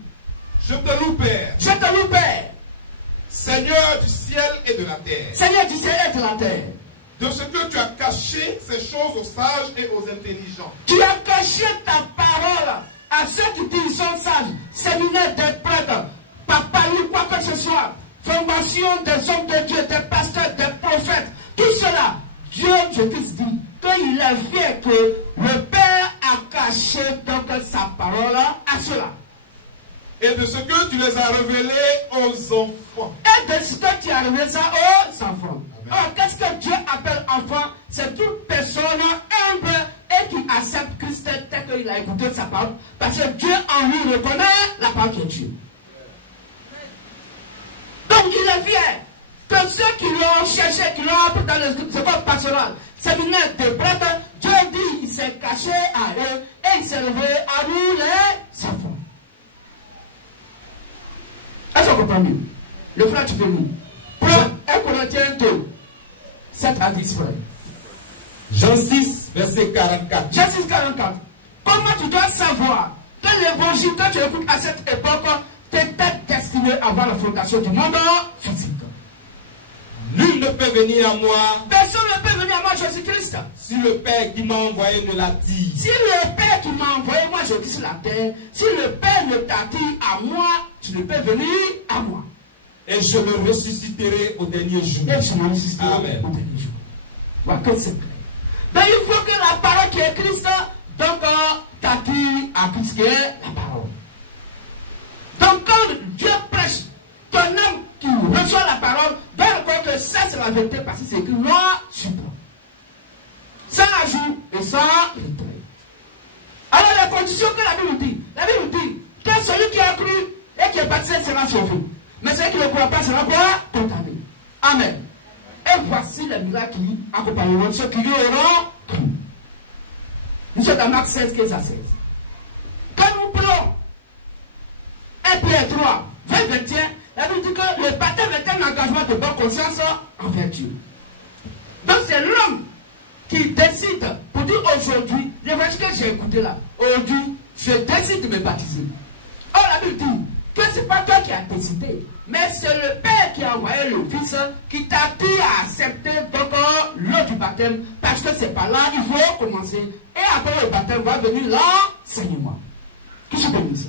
je te loue, Père, je te loue, Père, Seigneur du ciel et de la terre, Seigneur du ciel et de la terre, de ce que tu as caché ces choses aux sages et aux intelligents. tu as caché ta parole à ceux qui disent sont sages, séminaires des prêtres, par parler quoi que ce soit, formation des hommes de Dieu, des pasteurs, des prophètes, tout cela, Dieu, je te dis, qu'il a fait que le Père a caché donc sa parole à cela. Et de ce que tu les as révélés aux enfants. Et de ce que tu as révélé ça aux enfants. Alors, qu'est-ce que Dieu appelle enfant? C'est toute personne humble et qui accepte Christ tel qu'il a écouté sa parole. Parce que Dieu en lui reconnaît la parole de Dieu. Donc, il est fier que ceux qui l'ont cherché, qui l'ont appris dans le seconde pastoral, séminaire de prêtres, Dieu dit, il s'est caché à eux et il s'est révélé à nous les enfants. Est-ce qu'on comprend mieux? Le frère, tu peux nous. Prends 1 Corinthiens 2, 7 à 10, frère. Jean 6, verset 44. Jean 6, 44. Comment tu dois savoir que l'évangile que tu écoutes à cette époque t'était destiné à voir la fondation du monde physique? Nul ne peut venir à moi Personne ne peut venir à moi, Jésus-Christ. si le Père qui m'a envoyé ne l'attire. Si le Père qui m'a envoyé, moi je dis sur la terre, si le Père ne t'attire à moi, tu ne peux venir à moi. Et je le ressusciterai au dernier jour. Et je me ressusciterai Amen. au dernier jour. Voilà, que c'est clair. Donc il faut que la parole qui est Christ, donc t'attire à Christ qui est la parole. Donc quand Dieu prêche, ton homme qui reçoit la parole doit reconnaître que ça c'est la vérité parce que c'est écrit noir sur blanc. Sans ajout et sans retrait. Alors la condition que la Bible dit que celui qui a cru et qui est baptisé sera sauvé. Mais celui qui ne croit pas sera quoi? Condamné. Amen. Et voici les miracles qui accompagneront ceux qui lui auront cru. Nous sommes dans Marc 16, 15 à 16. Quand nous prenons 1 Pierre 3, 20, 21, la Bible dit que le baptême est un engagement de bonne conscience envers Dieu. Donc c'est l'homme qui décide pour dire aujourd'hui, l'évangile que j'ai écouté là, aujourd'hui, je décide de me baptiser. Or la Bible dit que ce n'est pas toi qui as décidé, mais c'est le Père qui a envoyé le Fils qui t'a dit à accepter donc l'eau du baptême, parce que c'est par là il faut commencer. Et après le baptême va venir l'enseignement. Qui se bénisse.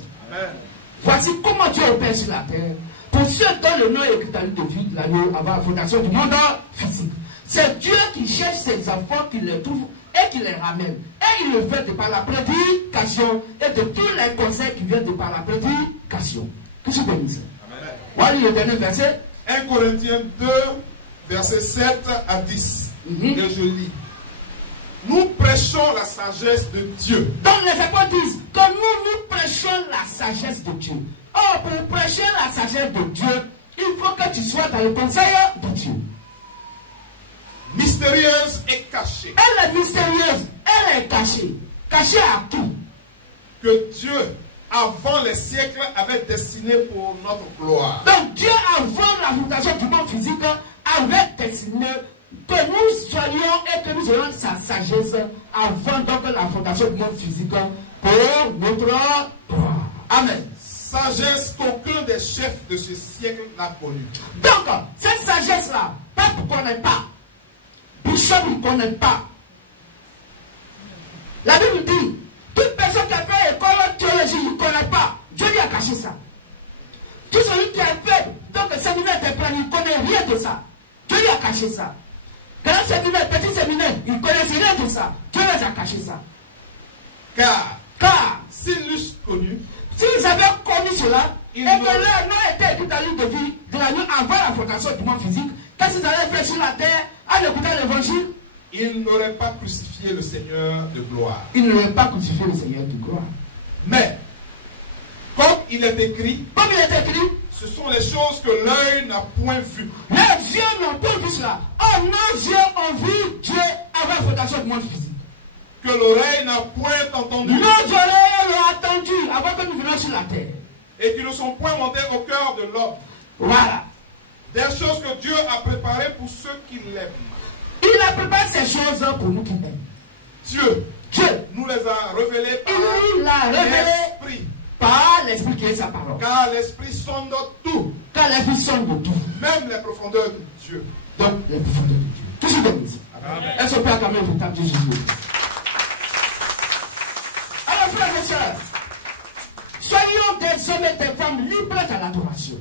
Voici comment Dieu opère sur la terre. Pour ceux dont le nom est écrit dans le livre de vie de l'agneau avant la fondation du monde physique. C'est Dieu qui cherche ses enfants, qui les trouve et qui les ramène. Et il le fait de par la prédication et de tous les conseils qui viennent de par la prédication. Que se bénisse. Voilà le dernier verset. 1 Corinthiens 2, versets 7 à 10. Et je lis. Nous prêchons la sagesse de Dieu. Donc les apôtres disent que nous prêchons la sagesse de Dieu. Or, pour prêcher la sagesse de Dieu, il faut que tu sois dans le conseil de Dieu. Mystérieuse et cachée. Elle est mystérieuse, elle est cachée. Cachée à qui? Que Dieu, avant les siècles, avait destiné pour notre gloire. Donc Dieu, avant la fondation du monde physique, avait destiné que nous soyons et que nous ayons sa sagesse avant donc la fondation du monde physique pour notre droit. Amen. Sagesse qu'aucun des chefs de ce siècle n'a connue. Donc, cette sagesse-là, peuple ne connaît pas. Bishop ne connaît pas. La Bible dit, toute personne qui a fait école de théologie ne connaît pas. Dieu lui a caché ça. Tout celui qui a fait donc séminaire de plan, il ne connaît rien de ça. Dieu lui a caché ça. Grand séminaire, petit séminaire, il ne connaissait rien de ça. Dieu les a caché ça. Car s'ils l'eussent connu, s'ils avaient connu cela, et que leur nom était écrit dans le livre de vie de la nuit avant la fondation du monde physique, qu'est-ce qu'ils allaient faire sur la terre en écoutant l'évangile? ils n'auraient pas crucifié le Seigneur de gloire. Ils n'auraient pas crucifié le Seigneur de gloire. Mais, comme il est écrit, ce sont les choses que l'œil n'a point vues. Les yeux n'ont pas vu cela. Oh, nos yeux ont vu Dieu avant la fondation du monde physique. Que l'oreille n'a point entendu. Nos oreilles l'ont attendu avant que nous venions sur la terre. Et qui ne sont point montées au cœur de l'homme. Voilà. Des choses que Dieu a préparées pour ceux qui l'aiment. Il a préparé ces choses pour nous qui l'aiment. Dieu nous les a révélées par l'Esprit. Par l'Esprit qui est sa parole. Car l'Esprit sonde tout. Car l'Esprit sonde tout. Même les profondeurs de Dieu. Donc, les profondeurs de Dieu. Tout ce qu'on dit. Est-ce qu'on peut acclamer le véritable Dieu Jésus? Alors, frères et sœurs, soyons des hommes et des femmes libres à l'adoration.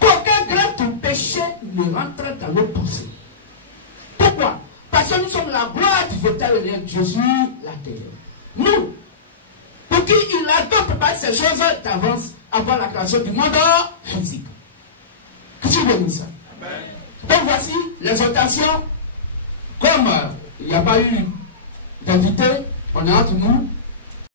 Qu'aucun grain de péché ne rentre dans nos pensées. Pourquoi? Parce que nous sommes la gloire du véritable Dieu sur la terre. Nous, pour qui il a donc préparé ces choses d'avance avant la création du monde physique. Que tu veux dire ça? Donc voici l'exhortation. Comme il n'y a pas eu d'invité, on est entre nous.